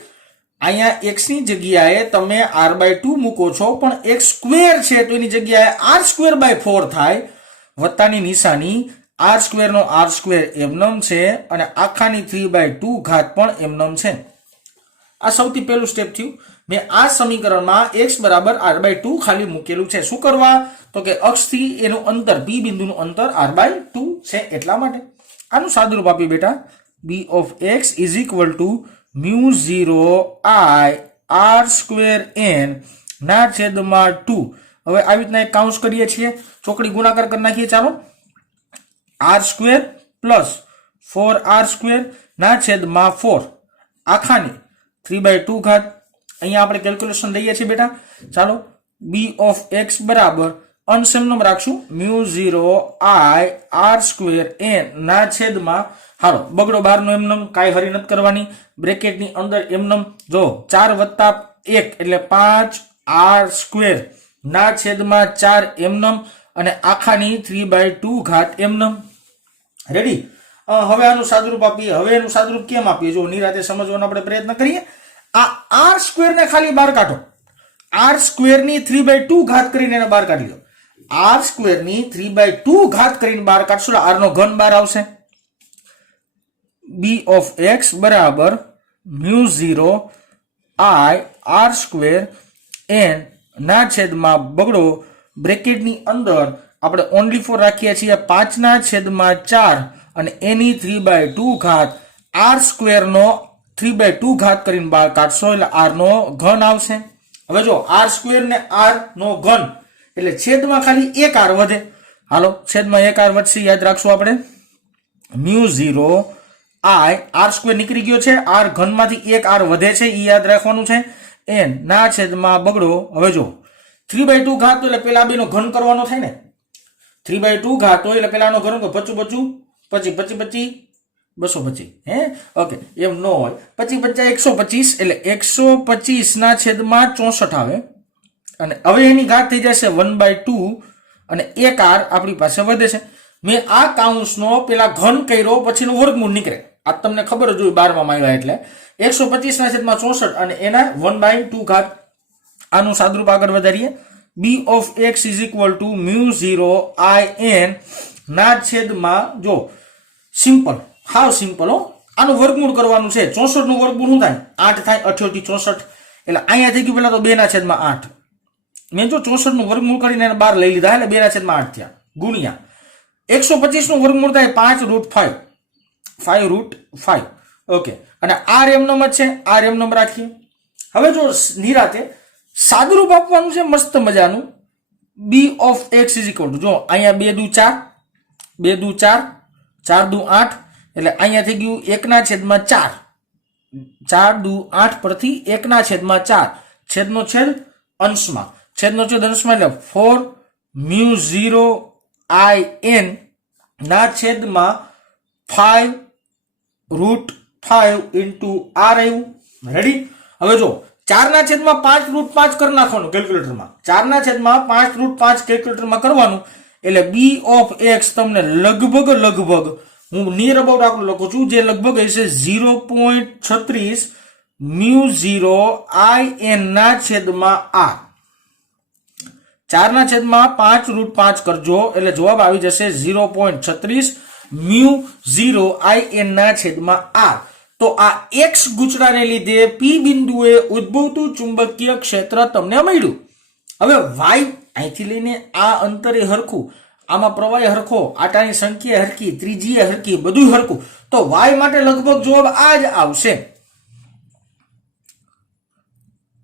અહીંયા x ની જગ્યાએ તમે r/2 મૂકો છો, પણ x સ્ક્વેર છે તો એની જગ્યાએ r²/4 થાય. વત્તાની નિશાની, r² નો r² એમનમ છે અને આખાની 3/2 ઘાત પણ એમનમ છે. આ સૌથી પહેલું સ્ટેપ થયું. મેં આ સમીકરણમાં x બરાબર r/2 ખાલી મૂકેલું છે. શું કરવા? તો કે અક્ષથી એનું અંતર, p બિંદુનું અંતર r/2 છે એટલા માટે. આનું સાદુરૂપ આપી બેટા. b of x is equal to μ0 I r² n ના છેદમાં 2. હવે આવી રીતના એક કાઉન્સ કરીએ છીએ, ચોકડી ગુણાકાર કરી નાખીએ. ચાલો, r² પ્લસ 4r² ના છેદમાં 4 આખાની 3/2 ઘાત. અહીંયા આપણે કેલ્ક્યુલેશન લઈએ છીએ બેટા. ચાલો, b of x બરાબર અંશ એમનેમ રાખશું, μ0 I r² n ના છેદમાં, હાલો બગડો બારનો એમનેમ, કાંઈ હરી નથી કરવાની. બ્રેકેટની અંદર એમનેમ જો 4 વત્તા 1 એટલે 5r² ના છેદમાં 4 એમનેમ અને આખાની 3/2 ઘાત એમનેમ. રેડી? હવે આનું સાદુરૂપ આપીએ. હવે એનું સાદુરૂપ કેમ આપીએ જો નિરાતે સમજવાનો આપણે પ્રયત્ન કરીએ. આ r² ને ખાલી બહાર કાઢો. r² ની 3/2 ઘાત કરીને એને બહાર કાઢી લો. r² ની 3/2 ઘાત કરીને બહાર કાઢશો, r નો ઘન બહાર આવશે. b of x બરાબર μ0 I r² n ના છેદમાં બગડો બ્રેકેટની અંદર આપણે ઓનલી ફોર રાખીએ છીએ 5 ના છેદમાં 4 અને એની 3/2 ઘાત r² નો 3/2 ઘાત કરીને બહાર કાઢશો એટલે r નો ઘન આવશે. હવે જો r² ને r નો ઘન એટલે છેદમાં ખાલી એક r વધે. હાલો, છેદમાં એક r વધશે, યાદ રાખશું આપણે. μ0 I r² નીકળી ગયો છે, r ઘનમાંથી એક r વધે છે, એ યાદ રાખવાનું છે. n ના છેદમાં બગડો. હવે જો 3/2 ઘાત એટલે પેલા બેનો ઘન કરવાનો થાય ને. 3/2 ઘાત હોય એટલે પેલાનો ઘન 25 25 25 225. હે, ઓકે, એમ ન હોય. 25 125 એટલે 125 ના છેદમાં 64 આવે અને હવે એની ઘાત થઈ જશે 1/2 અને એક r આપણી પાસે વધે છે. મેં આ કાઉન્સનો પેલા ઘન કર્યો પછીનું વર્ગમૂળ નીકળે. આ તમને ખબર જ હોય 12 માં આવ્યા એટલે 125 ના છેદમાં 64 અને એના 1/2 ઘાત. આનું સાદુરૂપ આગળ વધારીએ. b of x is equal to μ0 I n ના છેદમાં, જો સિમ્પલ, હાવ સિમ્પલ હો, આનું વર્ગમૂળ કરવાનું છે. 64 નું વર્ગમૂળ શું થાય? 8 થાય. 88 64 એટલે અહીંયા થઈ ગયું પેલા તો 2 ના છેદમાં 8. મેં જો 64 નું વર્ગમૂળ કરીને એને 12 લઈ લીધા એટલે 2 ના છેદમાં 8 થયા ગુણ્યા 125 નું વર્ગમૂળ થાય 5√5 5√5. ઓકે, અને r એમનેમ જ છે, r એમનેમ રાખીએ. હવે જો નિરાતે સાદુરૂપ આપવાનું છે મસ્ત મજાનું. b of x is equal to, જો અહીંયા 2 દુ 4 2 દુ 4 4 દુ 8 એટલે અહીંયા થઈ ગયું 1 ના છેદમાં 4. 4 દુ 8 પરથી 1 ના છેદમાં 4, છેદનો છેદ અંશમાં, છેદનો છેદ અંશમાં એટલે 4 μ0 I n ના છેદમાં 5√5 into r આવ્યું. રેડી? હવે જો 4/5 કરી નાખવાનું કેલ્ક્યુલેટરમાં, 4/5 કેલ્ક્યુલેટરમાં કરવાનું એટલે બી ઓફ એક્સ તમને લગભગ હું નિયર અબાઉટ આટલું લખું છું, જે લગભગ હશે 0.36 મ્યુ 0 IN ના છેદમાં r. 4/5 કરજો એટલે જવાબ આવી જશે 0.36 મ્યુ 0 IN ના છેદમાં r. તો આ એક્સ ગૂંચળાને લીધે પી બિંદુએ ઉદ્ભવતું ચુંબકીય ક્ષેત્ર તમને મળ્યું. હવે વાય અહીંથી લઈને આ અંતરે હરખું, આમાં પ્રવાહ હરખો, આટાની સંખ્યા હરખી, ત્રિજ્યા હરખી, બધું હરખું, તો વાય માટે લગભગ જવાબ આ જ આવશે.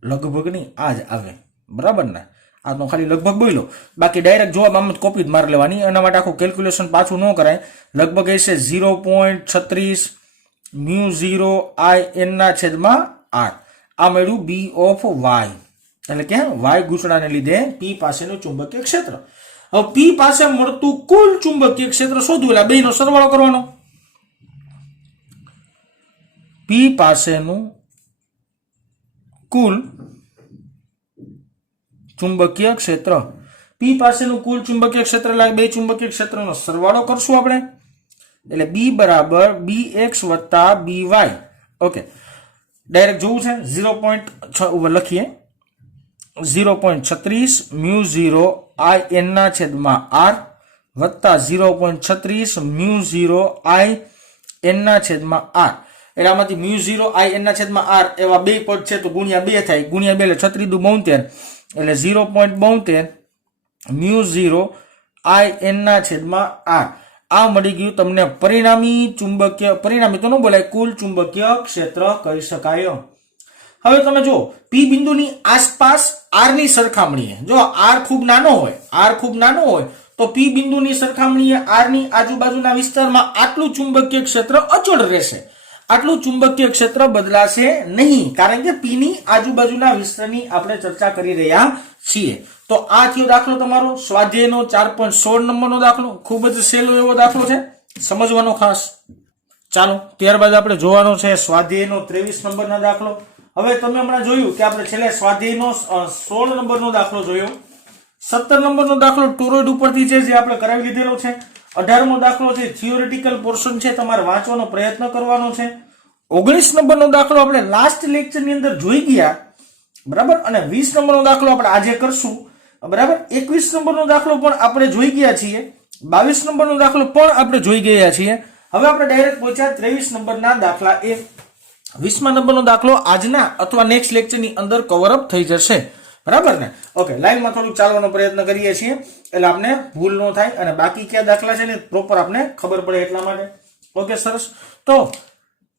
લગભગ નહીં, આ જ આવે, બરાબર ને? આ તો ખાલી લગભગ બોલો, બાકી ડાયરેક્ટ જવાબ આમ જ કોપી જ મારી લેવાની. એના માટે આખું કેલ્ક્યુલેશન પાછું ન કરાય. લગભગ હશે 0.36 મ્યુ 0 IN ના છેદમાં r. આ મળ્યું બી ઓફ વાય, એટલે કે વાય ગૂંચળાને લીધે પી પાસેનું ચુંબકીય ક્ષેત્ર. હવે પી પાસે મળતું કુલ ચુંબકીય ક્ષેત્ર શોધવું, એટલે બેનો સરવાળો કરવાનો. પી પાસેનું કુલ ચુંબકીય ક્ષેત્ર, પી પાસેનું કુલ ચુંબકીય ક્ષેત્ર એટલે બે ચુંબકીય ક્ષેત્રનો સરવાળો કરશું આપણે, એટલે બી બરાબર bx વત્તા by. ઓકે, ડાયરેક્ટ જોવું છે 0.6 લખીએ, 0.36 મ્યુ 0 IN ના છેદમાં r વત્તા 0.36 મ્યુ 0 IN ના છેદમાં r. એટલે આમાંથી મ્યુ 0 IN ના છેદમાં r એવા બે પદ છે તો ગુણ્યા 2 થાય, ગુણ્યા 2 એટલે 36 દુ 72, એટલે 0.72 મ્યુ 0 IN ના છેદમાં r. આ મળી ગયું તમને પરિણામી ચુંબકીય, પરિણામી તો ન બોલાય, કુલ ચુંબકીય ક્ષેત્ર કહી શકાય. હવે તમે જો પી બિંદુની આસપાસ r ની સરખામણીએ, જો r ખૂબ નાનો હોય તો પી બિંદુની સરખામણીએ r ની આજુબાજુના વિસ્તારમાં આટલું ચુંબકીય ક્ષેત્ર અચળ રહેશે, આટલું ચુંબકીય ક્ષેત્ર બદલાશે નહીં, કારણ કે પી ની આજુબાજુના વિસ્તારની આપણે ચર્ચા કરી રહ્યા છીએ. તો આ થયો દાખલો તમારો સ્વાધ્યાયનો 4.16 નંબરનો દાખલો. ખૂબ જ સહેલો એવો દાખલો છે, સમજવાનો ખાસ. ચાલો ત્યારબાદ આપણે જોવાનો છે સ્વાધ્યાયનો 23 નંબરના દાખલો. હવે તમે હમણાં જોયું કે આપણે છેલ્લે સ્વાધ્યાયનો 16 નંબરનો દાખલો જોયો, 17 નંબરનો દાખલો ટોરોઇડ ઉપરથી છે જે આપણે કરાવી લીધેલો છે, 18મો દાખલો છે થિયોરિટિકલ પોર્શન છે, તમારે વાંચવાનો પ્રયત્ન કરવાનો છે, 19 નંબરનો દાખલો આપણે લાસ્ટ લેક્ચરની અંદર જોઈ ગયા, બરાબર, અને 20 નંબરનો દાખલો આપણે આજે કરશું, બરાબર. 21 નંબરનો દાખલો પણ આપણે જોઈ ગયા છીએ, 22 નંબરનો દાખલો પણ આપણે જોઈ ગયા છીએ. હવે આપણે ડાયરેક્ટ પહોંચ્યા 23 નંબરના દાખલા એ. 20મા નંબરનો દાખલો આજના અથવા નેક્સ્ટ લેક્ચરની અંદર કવર અપ થઈ જશે, બરાબર ને? ઓકે, લાઈનમાં થોડું ચાલવાનો પ્રયત્ન કરીએ છીએ એટલે આપણે ભૂલ ન થાય અને બાકી કયા દાખલા છે ને પ્રોપર આપણે ખબર પડે એટલા માટે. ઓકે, સરસ. તો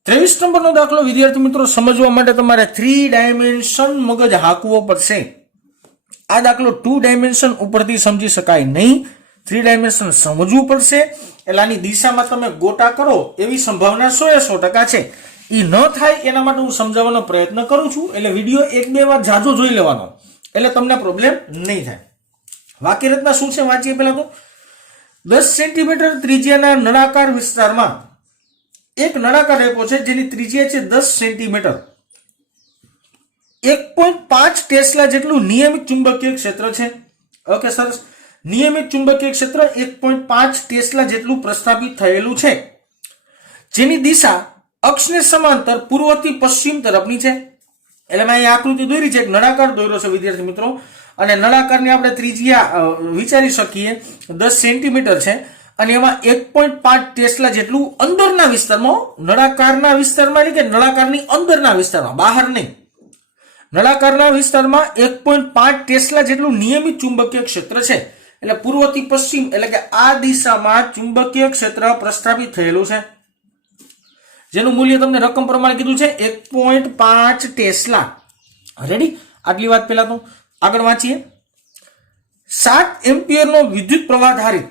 23 નંબરનો દાખલો વિદ્યાર્થી મિત્રો સમજવા માટે તમારે 3 ડાયમેન્શન મગજ હાંકવો પડશે. આ દાખલો 2 ડાયમેન્શન ઉપરથી સમજી શકાય નહીં, 3 ડાયમેન્શન સમજવું પડશે. એટલે આની દિશામાં તમે ગોટા કરો એવી સંભાવના 100% છે. એ ન થાય એના માટે હું સમજાવવાનો પ્રયત્ન કરું છું, એટલે વિડીયો 1-2 વાર જાજો જોઈ લેવાનો, એટલે તમને પ્રોબ્લેમ નહીં થાય. વાક્ય રચના શું છે વાંચીએ પહેલા તો. 10 સેન્ટીમીટર ત્રિજ્યાના નળાકાર વિસ્તારમાં એક નળાકાર આપ્યો છે જેની ત્રિજ્યા છે 10 સેન્ટીમીટર. 1.5 ટેસ્લા જેટલું નિયમિત ચુંબકીય ક્ષેત્ર છે. ઓકે, સરસ. નિયમિત ચુંબકીય ક્ષેત્ર 1.5 ટેસ્લા જેટલું પ્રસ્થાપિત થયેલું છે, જેની દિશા અક્ષને સમાંતર પૂર્વથી પશ્ચિમ તરફની છે. એટલે મેં અહીં આકૃતિ દોરી છે, એક નળાકાર દોર્યો છે વિદ્યાર્થી મિત્રો, અને નળાકારની આપણે ત્રિજ્યા વિચારી શકીએ 10 સેન્ટીમીટર છે, અને એમાં 1.5 ટેસ્લા જેટલું અંદરના વિસ્તારમાં, નળાકારના વિસ્તારમાં એટલે કે નળાકારની અંદરના વિસ્તારમાં, બહાર નહીં, નળાકારના વિસ્તારમાં 1.5 ટેસ્લા જેટલું નિયમિત ચુંબકીય ક્ષેત્ર છે. એટલે પૂર્વથી પશ્ચિમ એટલે કે આ દિશામાં ચુંબકીય ક્ષેત્ર પ્રસ્થાપિત થયેલું છે, જેનું મૂલ્ય તમને રકમ પ્રમાણે કીધું છે 1.5 ટેસ્લા. રેડી? આટલી વાત પહેલા તો આગળ વાંચીએ. 7 એમ્પિયરનો વિદ્યુત પ્રવાહ ધારિત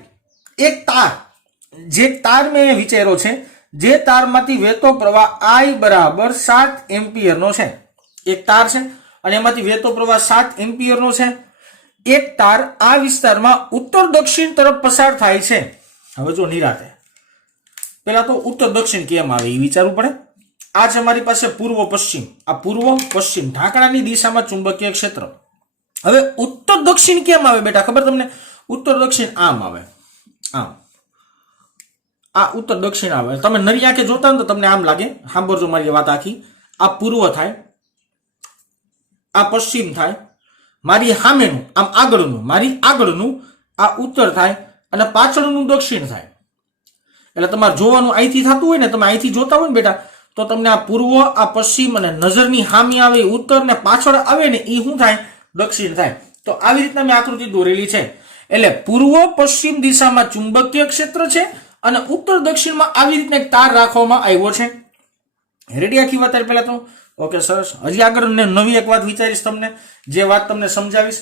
એક તાર, જે તાર મેં વિચાર્યો છે, જે તારમાંથી વહેતો પ્રવાહ I બરાબર 7 એમ્પિયરનો છે. એક તાર છે અને એમાંથી વહેતો પ્રવાહ 7 એમ્પિયરનો છે. એક તાર આ વિસ્તારમાં ઉત્તર દક્ષિણ તરફ પસાર થાય છે. હવે જો નિરાતે પહેલા તો ઉત્તર દક્ષિણ કેમ આવે એ વિચારવું પડે. આ છે મારી પાસે પૂર્વ પશ્ચિમ, આ પૂર્વ પશ્ચિમ ઢાંકણાની દિશામાં ચુંબકીય ક્ષેત્ર. હવે ઉત્તર દક્ષિણ કેમ આવે બેટા ખબર તમને? ઉત્તર દક્ષિણ આમ આવે, આમ, આ ઉત્તર દક્ષિણ આવે. તમે નરી આંખે જોતા હો તો તમને આમ લાગે. સાંભળજો મારી વાત આખી. આ પૂર્વ થાય, આ પશ્ચિમ થાય, મારી સામેનું આમ આગળનું, મારી આગળનું આ ઉત્તર થાય અને પાછળનું દક્ષિણ થાય. એટલે તમારે જોવાનું અહીંથી થતું હોય ને, તમે અહીંથી જોતા હોય ને બેટા, તો તમને આ પૂર્વ, આ પશ્ચિમ અને નજરની સામે આવે ઉત્તર ને પાછળ આવે ને એ શું થાય? દક્ષિણ થાય. તો આવી રીતના મેં આકૃતિ દોરેલી છે. એટલે પૂર્વ પશ્ચિમ દિશામાં ચુંબકીય ક્ષેત્ર છે અને ઉત્તર દક્ષિણમાં આવી રીતના એક તાર રાખવામાં આવ્યો છે. રેડી આખી વાત પહેલા તો? ઓકે, સરસ. હજી આગળ નવી એક વાત વિચારીશ તમને, જે વાત તમને સમજાવીશ.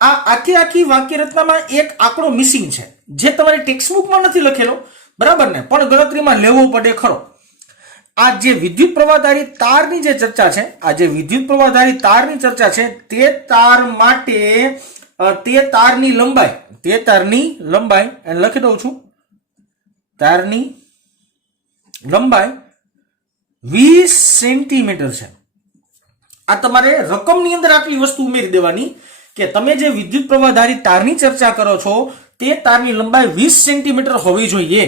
આ આખી વાક્ય રચનામાં એક આંકડો મિસિંગ છે, જે તમારી ટેક્સ્ટબુકમાં નથી લખેલો, બરાબર ને, પણ ગણતરીમાં લેવો પડે ખરો. આ જે વિદ્યુત પ્રવાહધારી તારની જે ચર્ચા છે, આ જે વિદ્યુત પ્રવાહધારી તારની ચર્ચા છે, તે તાર માટે તે તારની લંબાઈ અને લખી દઉં છું, તારની લંબાઈ 20 સેન્ટીમીટર છે. આ તમારે રકમની અંદર આટલી વસ્તુ ઉમેરી દેવાની કે તમે જે વિદ્યુત પ્રવાહધારી તારની ચર્ચા કરો છો તે તારની લંબાઈ 20 સેન્ટીમીટર હોવી જોઈએ.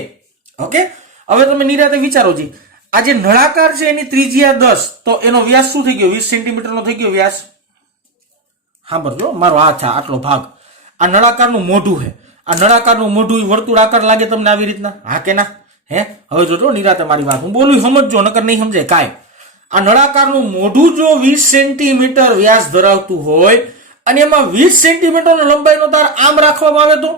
ઓકે, હવે તમે નિરાતે વિચારો જી, આ જે નળાકાર છે એની ત્રિજ્યા 10, તો એનો વ્યાસ શું થઈ ગયો? 20 સેન્ટીમીટર નો થઈ ગયો વ્યાસ. સાંભળજો, મારો હાથ છે આટલો ભાગ, આ નળાકારનું મોઢું છે. આ નળાકારનું મોઢું વર્તુળાકાર લાગે તમને આવી રીતના? હા કે ના? હે, હવે જોજો નિરાતે મારી વાત, હું બોલું સમજજો, નકર નહીં સમજાય કાંઈ. આ નળાકારનું મોઢું જો 20 સેન્ટીમીટર વ્યાસ ધરાવતું હોય અને એમાં 20 સેન્ટીમીટર લંબાઈનો તાર આમ રાખવામાં આવે તો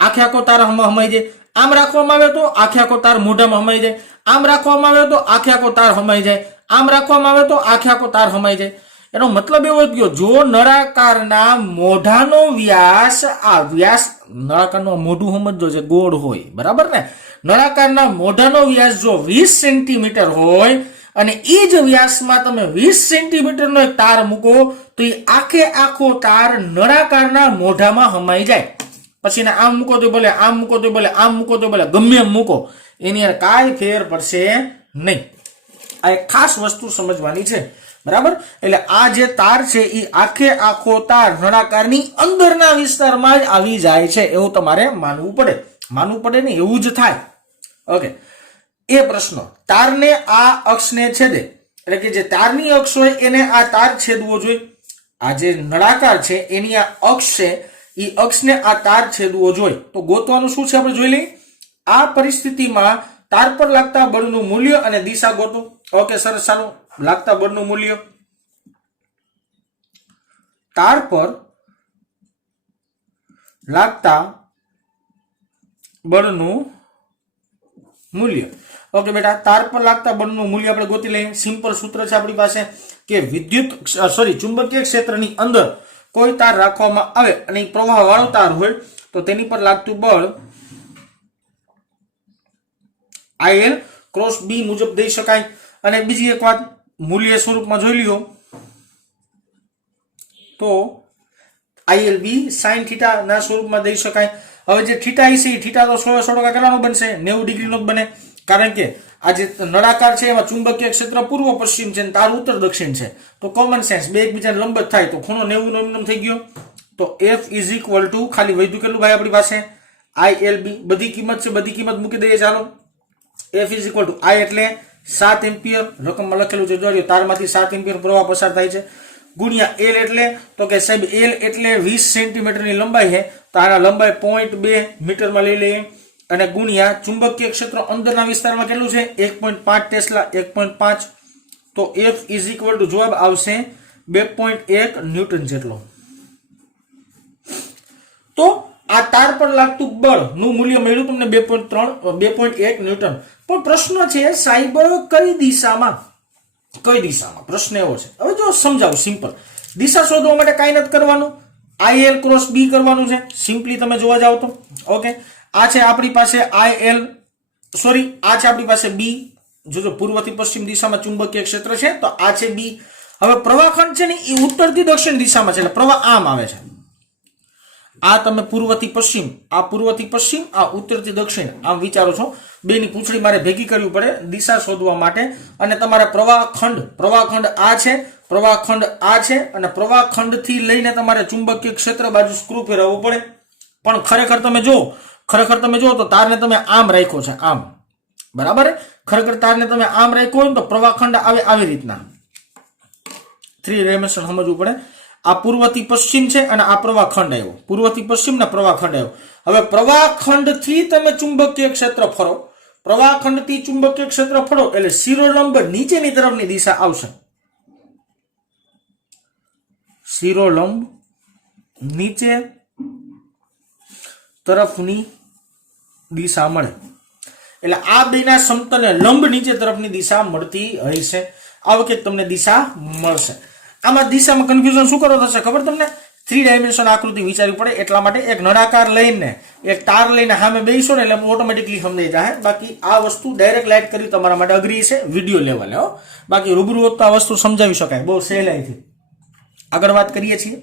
આખે આખો તાર હમાઈ જાય. આમ રાખવામાં આવે તો આખે આખો તાર મોઢામાં હમાઈ જાય. આમ રાખવામાં આવે તો આખે આખો તાર હમાઈ જાય. આમ રાખવામાં આવે તો આખે આખો તાર હમાઈ જાય. એનો મતલબ એવો થયો, જો નળાકારના મોઢાનો વ્યાસ, આ વ્યાસ નળાકારનો મોઢું સમજો છે ગોળ હોય, બરાબર ને, નળાકારના મોઢાનો વ્યાસ જો 20 સેન્ટીમીટર હોય અને એ જ વ્યાસમાં તમે 20 સેન્ટીમીટરનો એક તાર મૂકો તો એ આખે આખો તાર નળાકારના મોઢામાં હમાઈ જાય. પછી આમ મૂકો તો ભલે, આમ મૂકો તો ભલે, આમ મૂકો તો ભલે, ગમે એમ મૂકો, એની અંદર કાંઈ ફેર પડશે નહીં. આ એક ખાસ વસ્તુ સમજવાની છે, બરાબર. એટલે આ જે તાર છે એ આખે આખો તાર નળાકારની અંદરના વિસ્તારમાં જ આવી જાય છે, એવું તમારે માનવું પડે ને, એવું જ થાય. ઓકે, એ પ્રશ્ન, તારને આ અક્ષને છેદે, એટલે કે જે તારની અક્ષ હોય એને આ તાર છેદવો જોઈએ. આ જે નળાકાર છે એની આ અક્ષ છે, એ અક્ષને આ તાર છેદવો જોઈએ. તો ગોતવાનું શું છે આપણે જોઈ લઈએ. આ પરિસ્થિતિમાં તાર પર લાગતા બળનું મૂલ્ય અને દિશા ગોતો. ઓકે, સરસ. ચાલો, લાગતા બળનું મૂલ્ય, તાર પર લાગતા બળનું મૂલ્ય. ઓકે બેટા, તાર પર લાગતા બળનું મૂલ્ય આપણે ગોતી લઈએ. સિમ્પલ સૂત્ર છે આપણી પાસે કે ચુંબકીય ક્ષેત્રની અંદર કોઈ તાર રાખવામાં આવે અને પ્રવાહ વાળો તાર હોય તો તેની પર લાગતું બળ IL ક્રોસ B મુજબ દઈ શકાય. અને બીજી એક વાત, મૂલ્ય સ્વરૂપમાં જોઈ લ્યો તો ILB sin θ ના સ્વરૂપમાં દઈ શકાય. હવે જે થીટા છે એ થીટા તો 100% કેટલાનો બનશે? 90 ડિગ્રીનો જ બને, કારણ કે આ જે નળાકાર છે એમાં ચુંબકીય ક્ષેત્ર પૂર્વ પશ્ચિમ છે, તાર ઉત્તર દક્ષિણ છે. તો કોમન સેન્સ, બે એકબીજાને લંબ જ થાય તો ખૂણો 90 નો થઈ ગયો. તો F = ખાલી વધ્યું કેટલું ભાઈ આપણી પાસે? ILB. બધી કિંમત છે, બધી કિંમત મૂકી દઈએ. ચાલો, F = I એટલે 7 એમ્પિયર, રકમમાં લખેલું છે, જોજો, તારમાંથી 7 એમ્પિયર પ્રવાહ પસાર થાય છે, ગુણ્યા L એટલે, તો કે સાહેબ L એટલે 20 સેન્ટીમીટરની લંબાઈ છે, તો આના લંબાઈ 0.2 મીટરમાં લઈ લઈએ, અને ગુણ્યા ચુંબકીય ક્ષેત્ર અંદરના વિસ્તારમાં કેટલું છે? 1.5 ટેસ્લા, 1.5. તો F = જવાબ આવશે 2.1 ન્યૂટન જેટલો. તો આ તાર પર લાગતું બળનું મૂલ્ય મળ્યું તમને 2.1 ન્યૂટન. પણ પ્રશ્ન છે સાહેબ કઈ દિશામાં? પ્રશ્ન એવો છે. હવે જો સમજાવું, સિમ્પલ. દિશા શોધવા માટે કાંઈ નથી કરવાનું, IL ક્રોસ B કરવાનું છે. સિમ્પલી તમે જોવા જાવ તો ઓકે, આ છે આપણી પાસે આ છે આપણી પાસે B. જોજો, પૂર્વથી પશ્ચિમ દિશામાં ચુંબકીય ક્ષેત્ર છે, તો આ છે B. હવે પ્રવાહખંડ છે ને એ ઉત્તરથી દક્ષિણ દિશામાં છે, એટલે પ્રવાહ આમ આવે છે. આ તમે પૂર્વથી પશ્ચિમ, આ પૂર્વથી પશ્ચિમ, આ ઉત્તરથી દક્ષિણ, આમ વિચારો છો. બેની પૂંછડી મારે ભેગી કરવી પડે દિશા શોધવા માટે અને તમારે પ્રવાહખંડ આ છે, પ્રવાહખંડ આ છે અને પ્રવાહખંડથી લઈને તમારે ચુંબકીય ક્ષેત્ર બાજુ સ્ક્રૂ ફેરવવું પડે. પણ ખરેખર તમે જો તો તારને તમે આમ રાખ્યો છે, આમ, બરાબર. ખરેખર તારને તમે આમ રાખ્યો હોય તો પ્રવાહખંડ આવે આવી રીતના. 3 ડાયમેન્શન સમજવું પડે. આ પૂર્વથી પશ્ચિમ છે અને આ પ્રવાહખંડ આવ્યો, પૂર્વથી પશ્ચિમ ને પ્રવાહખંડ આવ્યો. હવે પ્રવાહખંડથી તમે ચુંબકીય ક્ષેત્ર ફરો, પ્રવાહખંડથી ચુંબકીય ક્ષેત્ર ફરો એટલે શિરોલંબ નીચેની તરફની દિશા આવશે, શિરોલંબ નીચે તરફની દિશા મળે. એટલે આ બેના સમતલને લંબ નીચે તરફની દિશા મળતી હશે. આ વખતે તમને દિશા મળશે. આમાં દિશામાં કન્ફ્યુઝન શું કરો થશે ખબર તમને? 3 ડાયમેન્શન આકૃતિ વિચારવી પડે. એટલા માટે એક નળાકાર લઈને એક તાર લઈને સામે બેસો ને એટલે ઓટોમેટિકલી સમજાઈ જાય. બાકી આ વસ્તુ ડાયરેક્ટ લાઈટ કરી તમારા માટે અઘરી છે વિડીયો લેવલે. બાકી રૂબરૂ તો આ વસ્તુ સમજાવી શકાય બહુ સહેલાઈથી. આગળ વાત કરીએ છીએ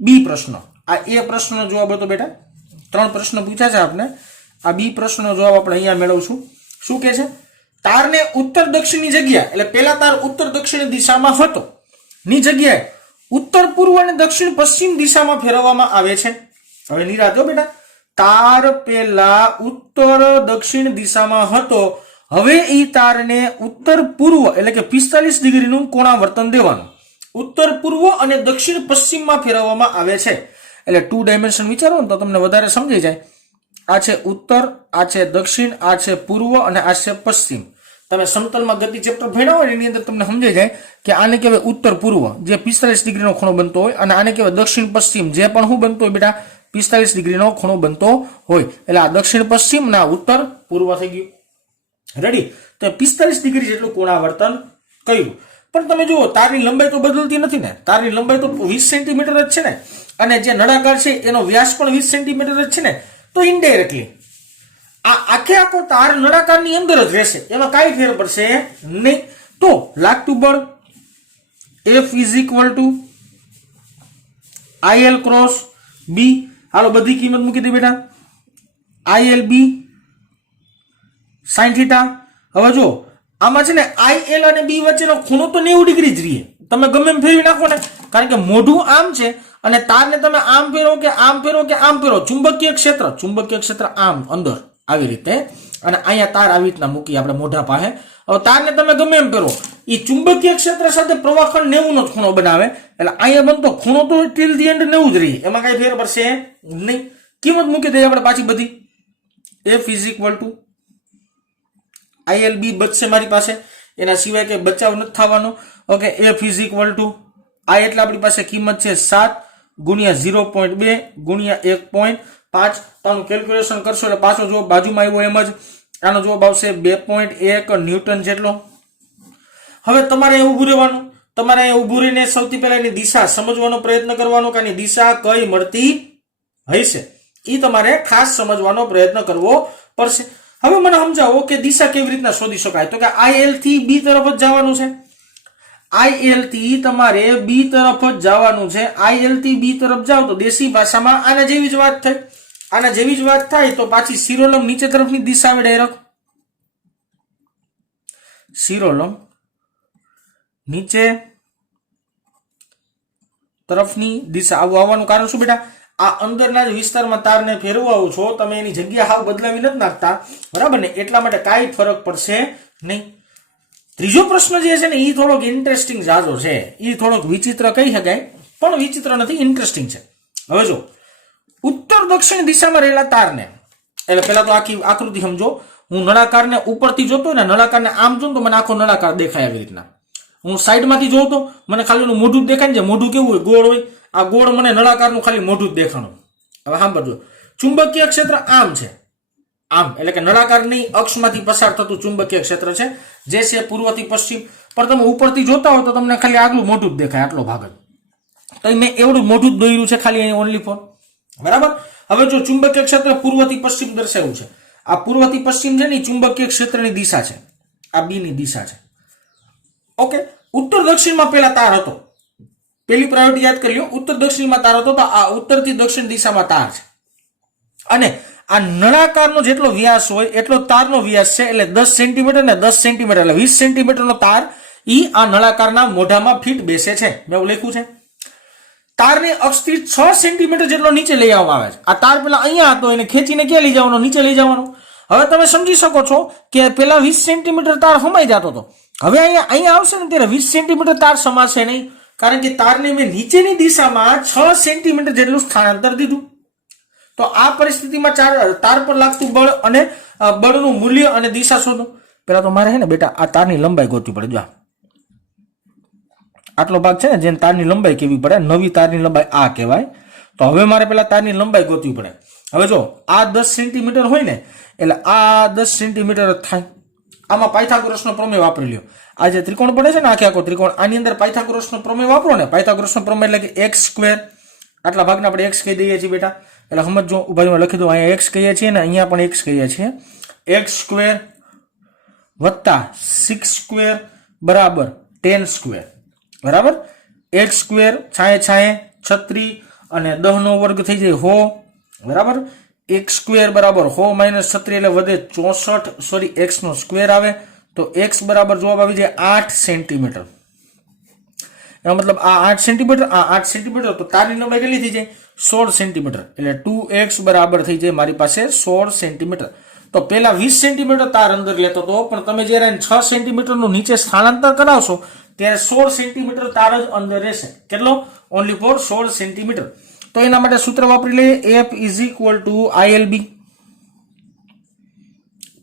બી પ્રશ્ન. આ એ પ્રશ્નનો જવાબ હતો બેટા. 3 પ્રશ્ન પૂછ્યા છે આપણે. આ બી પ્રશ્નનો જવાબ આપણે અહીંયા મેળવશું. શું કે છે? તારને ઉત્તર દક્ષિણની જગ્યા, એટલે પેલા તાર ઉત્તર દક્ષિણ દિશામાં હતો ની જગ્યાએ ઉત્તર પૂર્વ અને દક્ષિણ પશ્ચિમ દિશામાં ફેરવવામાં આવે છે. હવે નિરાજો બેટા, તાર પેલા ઉત્તર દક્ષિણ દિશામાં હતો, હવે એ તારને ઉત્તર પૂર્વ એટલે કે 45 ડિગ્રીનું કોણાવર્તન દેવાનું. ઉત્તર પૂર્વ અને દક્ષિણ પશ્ચિમમાં ફેરવવામાં આવે છે. એટલે 2 ડાયમેન્શન વિચારો ને તો તમને વધારે સમજાઈ જાય. આ છે ઉત્તર, આ છે દક્ષિણ, આ છે પૂર્વ અને આ છે પશ્ચિમ. તમે સમતલમાં ગતિ ચેપ્ટર ભણ્યા હોય એની અંદર તમને સમજાઈ જાય કે આને કહેવાય ઉત્તર પૂર્વ જે 45 ડિગ્રીનો ખૂણો બનતો હોય, અને આને કહેવાય દક્ષિણ પશ્ચિમ જે પણ શું બનતો હોય બેટા 45 ડિગ્રીનો ખૂણો બનતો હોય. એટલે આ દક્ષિણ પશ્ચિમ ના ઉત્તર પૂર્વ થઈ ગયું. રેડી? તો 45 ડિગ્રી જેટલું કોણાવર્તન કર્યું. પણ તમે જુઓ તારની લંબાઈ તો બદલતી નથી ને, તારની લંબાઈ તો 20 સેન્ટીમીટર જ છે ને, અને જે નળાકાર છે એનો વ્યાસ પણ 20 સેન્ટીમીટર જ છે ને. તો ઇનડાયરેક્ટલી આ આખો તાર નળાકારની અંદર જ રહેશે, એમાં કાંઈ ફેર પડશે નહીં. તો લાગતું બળ F is equal two IL cross B. હાલો બધી કિંમત મૂકી દે બેટા. IL B sin theta. હવે જો આમાં છે ને IL અને B વચ્ચેનો ખૂણો તો 90 ડિગ્રી જ રહે. તમે ગમે એમ ફેરવી નાખો ને, કારણ કે મોઢું આમ છે અને તારને તમે આમ ફેરવો કે આમ ફેરવો કે આમ ફેરવો, ચુંબકીય ક્ષેત્ર આમ અંદર આવી રીતે, અને અહીંયા તાર આવી રીતના મૂકી આપણે મોઢા પાસે. હવે તારને તમે ગમે એમ ફેરવો, એ ચુંબકીય ક્ષેત્ર સાથે પ્રવાહખંડ 90 નો જ ખૂણો બનાવે. એટલે અહીંયા બનતો ખૂણો તો ટીલ ધી એન્ડ 90 જ રહી, એમાં કઈ ફેર પડશે નહીં. કિંમત મૂકી દઈએ આપણે પાછી બધી. F is equal two IL B બચશે મારી પાસે, એના સિવાય કઈ બચાવ નથી થવાનો. Okay, F is equal two આ એટલે આપણી પાસે કિંમત છે 7 ગુણ્યા 0.2 ગુણ્યા 1.5. તમે કેલ્ક્યુલેશન કરશો એટલે પાછો જવાબ બાજુમાં આવ્યો એમ જ. આનો જવાબ આવશે 2.1 ન્યૂટન જેટલો. હવે તમારે ઊભું રહેવાનું, તમારે ઊભું રહીને સૌથી પહેલા એની દિશા સમજવાનો પ્રયત્ન કરવાનો કે આની દિશા કઈ મળતી હશે, એ તમારે ખાસ સમજવાનો પ્રયત્ન કરવો પડશે. હવે મને સમજાવો કે દિશા કેવી રીતના શોધી શકાય? તો કે IL થી B તરફ જ જવાનું છે. IL થી તમારે B તરફ જ જવાનું છે. IL થી B તરફ જાવ તો દેશી ભાષામાં આના જેવી જ વાત થાય. આના જેવી જ વાત થાય તો પાછી શિરોલંબ નીચે તરફની દિશા આવે ડાયરેક્ટ. શિરોલંબ નીચે તરફની દિશા આવવાનું કારણ શું બેટા? આ અંદરના વિસ્તારમાં તારને ફેરવાવો છો તમે, એની જગ્યા હાવ બદલાવી નથી નાખતા, બરાબર ને? એટલા માટે કાંઈ ફરક પડશે નહીં. ત્રીજો પ્રશ્ન જે છે ને એ થોડોક ઇન્ટરેસ્ટિંગ જાજો છે, એ થોડોક વિચિત્ર કહી શકાય, પણ વિચિત્ર નથી, ઇન્ટરેસ્ટિંગ છે. હવે જો ઉત્તર દક્ષિણ દિશામાં રહેલા તારને, એટલે પેલા તો આખી આકૃતિ સમજો. હું નળાકારને ઉપરથી જોતો ને, નળાકારને આમ જોઉં તો મને આખો નળાકાર દેખાય આવી રીતના. હું સાઈડમાંથી જોઉં તો મને ખાલી એનું મોઢું જ દેખાય ને. મોઢું કેવું હોય? ગોળ હોય. આ ગોળ મને નળાકારનું ખાલી મોઢું જ દેખાણું. હવે સાંભળજો, ચુંબકીય ક્ષેત્ર આમ છે, આમ એટલે કે નળાકારની અક્ષમાંથી પસાર થતું ચુંબકીય ક્ષેત્ર છે, જે છે પૂર્વથી પશ્ચિમ. પણ તમે ઉપરથી જોતા હોય તો તમને ખાલી આગલું મોઢું જ દેખાય, આટલો ભાગ જ. તો મેં એવડું મોઢું જ દોર્યું છે ખાલી અહીં ઓનલી ફોર, બરાબર. હવે જો ચુંબકીય ક્ષેત્ર પૂર્વથી પશ્ચિમ દર્શાવ્યું છે, આ પૂર્વથી પશ્ચિમ છે ને ચુંબકીય ક્ષેત્રની દિશા છે, આ B ની દિશા છે. ઓકે, ઉત્તર દક્ષિણમાં પેલા તાર હતો, પેલી પ્રાયોરિટી યાદ કરી લો. ઉત્તર દક્ષિણમાં તાર હતો તો આ ઉત્તરથી દક્ષિણ દિશામાં તાર છે, અને આ નળાકારનો જેટલો વ્યાસ હોય એટલો તારનો વ્યાસ છે, એટલે 10 સેન્ટીમીટર ને 10 સેન્ટીમીટર એટલે 20 સેન્ટીમીટરનો તાર ઈ આ નળાકારના મોઢામાં ફિટ બેસે છે. મેં એવું લખ્યું છે. તારને અક્ષથી 6 સેન્ટીમીટર જેટલો નીચે લઈ આવવામાં આવે છે. આ તાર પેલા અહીંયા હતો, એને ખેંચીને ક્યાં લઈ જવાનો? નીચે લઈ જવાનો. હવે તમે સમજી શકો છો કે પેલા 20 સેન્ટીમીટર તાર સમાઈ જતો હતો. હવે અહીંયા આવશે ને ત્યારે 20 સેન્ટીમીટર તાર સમાશે નહીં, કારણ કે તારને મેં નીચેની દિશામાં 6 સેન્ટીમીટર જેટલું સ્થળાંતર દીધું. તો આ પરિસ્થિતિમાં તાર પર લાગતું બળ અને બળનું મૂલ્ય અને દિશા શોધો. પેલા તો મારે છે ને બેટા આ તારની લંબાઈ ગોતવી પડે. જો આટલો ભાગ છે ને, જેને તારની લંબાઈ કેવી પડે, નવી તારની લંબાઈ આ કહેવાય. તો હવે મારે પેલા તારની લંબાઈ ગોતવી પડે. હવે જો આ 10 સેન્ટીમીટર હોય ને, એટલે આ 10 સેન્ટીમીટર જ થાય. આમાં પાયથાગોરસનો પ્રમેય વાપરી લ્યો. આ જે ત્રિકોણ પડે છે ને, આખો ત્રિકોણ, આની અંદર પાયથાગોરસનો પ્રમેય વાપરો ને. પાયથાગોરસનો પ્રમેય એટલે કે x સ્ક્વેર, આટલા ભાગને આપણે x કહી દઈએ છીએ બેટા. એટલે સમજો, ઉભા લખી દો, અહીંયા x કહીએ છીએ ને અહીંયા પણ x કહીએ છીએ. x સ્ક્વેર વત્તા 6 સ્ક્વેર બરાબર 10 સ્ક્વેર બરાબર. x સ્ક્વેર છાએ 36 અને 10 નો વર્ગ થઈ જાય 100 બરાબર. x સ્ક્વેર બરાબર 100 માઇનસ 36 એટલે વધે 64, સોરી x નો સ્ક્વેર આવે તો x બરાબર જવાબ આવી જાય 8 સેન્ટીમીટર. એનો મતલબ આ 8 સેન્ટીમીટર, આ 8 સેન્ટીમીટર, તો તારની લંબાઈ કેટલી થઈ જાય? 16 સેન્ટીમીટર. એટલે 2x બરાબર થઈ જાય મારી પાસે 16 સેન્ટીમીટર. તો પેલા 20 સેન્ટીમીટર તાર અંદર લેતો હતો, પણ તમે જયારે 6 સેન્ટીમીટરનું નીચે સ્થળાંતર કરાવશો ત્યારે 16 સેન્ટીમીટર તાર જ અંદર રહેશે. કેટલો? Only for 16 centimetre. તો એના માટે સૂત્ર વાપરી લઈએ, F is equal to ILB.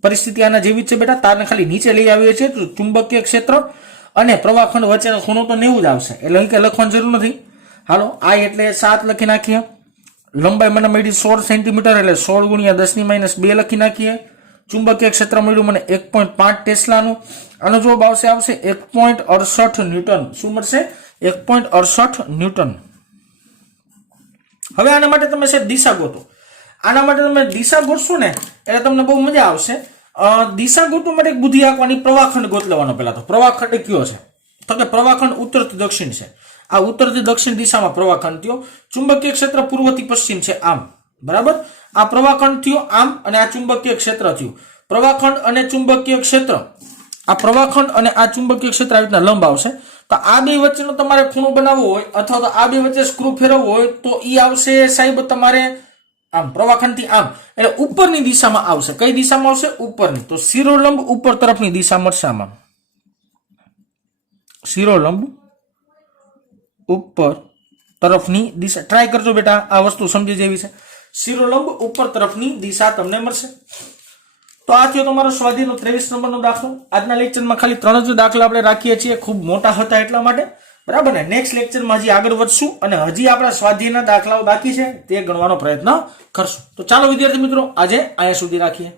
પરિસ્થિતિ આના જેવી જ છે બેટા. તારને ખાલી નીચે લઈ આવીએ છીએ તો ચુંબકીય ક્ષેત્ર અને પ્રવાહખંડ વચ્ચેનો ખૂણો તો 90 જ આવશે, એટલે અહીં કઈ લખવાની જરૂર નથી. હાલો, I એટલે 7 લખી નાખીએ. લંબાઈ મને મળી 16 સેન્ટીમીટર એટલે 16 ગુણ્યા 10⁻2 લખી નાખીએ. ચુંબકીય ક્ષેત્ર મળ્યું મને 1.5 ટેસ્લાનું. આનો જવાબ આવશે 1.68 ન્યૂટન. શું મળશે? 1.68 ન્યૂટન. હવે આના માટે તમે સાહેબ દિશા ગોતો. આના માટે તમે દિશા ગોતશો ને એટલે તમને બહુ મજા આવશે. દિશા ગોતવા માટે બુદ્ધિ આપવાની, પ્રવાહખંડ ગોત લેવાનો. પેલા તો પ્રવાહખંડ કયો છે? તો કે પ્રવાહખંડ ઉત્તરથી દક્ષિણ છે. આ ઉત્તરથી દક્ષિણ દિશામાં પ્રવાહખંડ થયો. ચુંબકીય ક્ષેત્ર પૂર્વથી પશ્ચિમ છે, આમ બરાબર. આ પ્રવાહખંડ થયો આમ, અને આ ચુંબકીય ક્ષેત્ર થયું. પ્રવાહખંડ અને ચુંબકીય ક્ષેત્ર, આ પ્રવાહખંડ અને આ ચુંબકીય ક્ષેત્ર આવી રીતના લંબ આવશે. તો આ બે વચ્ચેનો તમારે ખૂણો બનાવવો હોય અથવા તો આ બે વચ્ચે સ્ક્રૂ ફેરવવો હોય તો ઈ આવશે સાહેબ તમારે આમ, પ્રવાહખંડથી આમ, એટલે ઉપરની દિશામાં આવશે. કઈ દિશામાં આવશે? ઉપરની. તો શિરોલંબ ઉપર તરફની દિશા મળશે. આમાં શિરોલંબ ઉપર તરફની દિશા. ટ્રાય કરજો બેટા, આ વસ્તુ સમજી જેવી છે. શિરોલંબ ઉપર તરફની દિશા તમને મળશે. તો આ થયો તમારો સ્વાધ્યાયનો 23 નંબરનો દાખલો. આજના લેક્ચરમાં ખાલી 3 જ દાખલા આપણે રાખીએ છીએ, ખૂબ મોટા હતા એટલા માટે, બરાબર ને. નેક્સ્ટ લેક્ચરમાં હજી આગળ વધશું અને હજી આપણા સ્વાધ્યાયના દાખલાઓ બાકી છે તે ગણવાનો પ્રયત્ન કરશું. તો ચાલો વિદ્યાર્થી મિત્રો, આજે અહીંયા સુધી રાખીએ.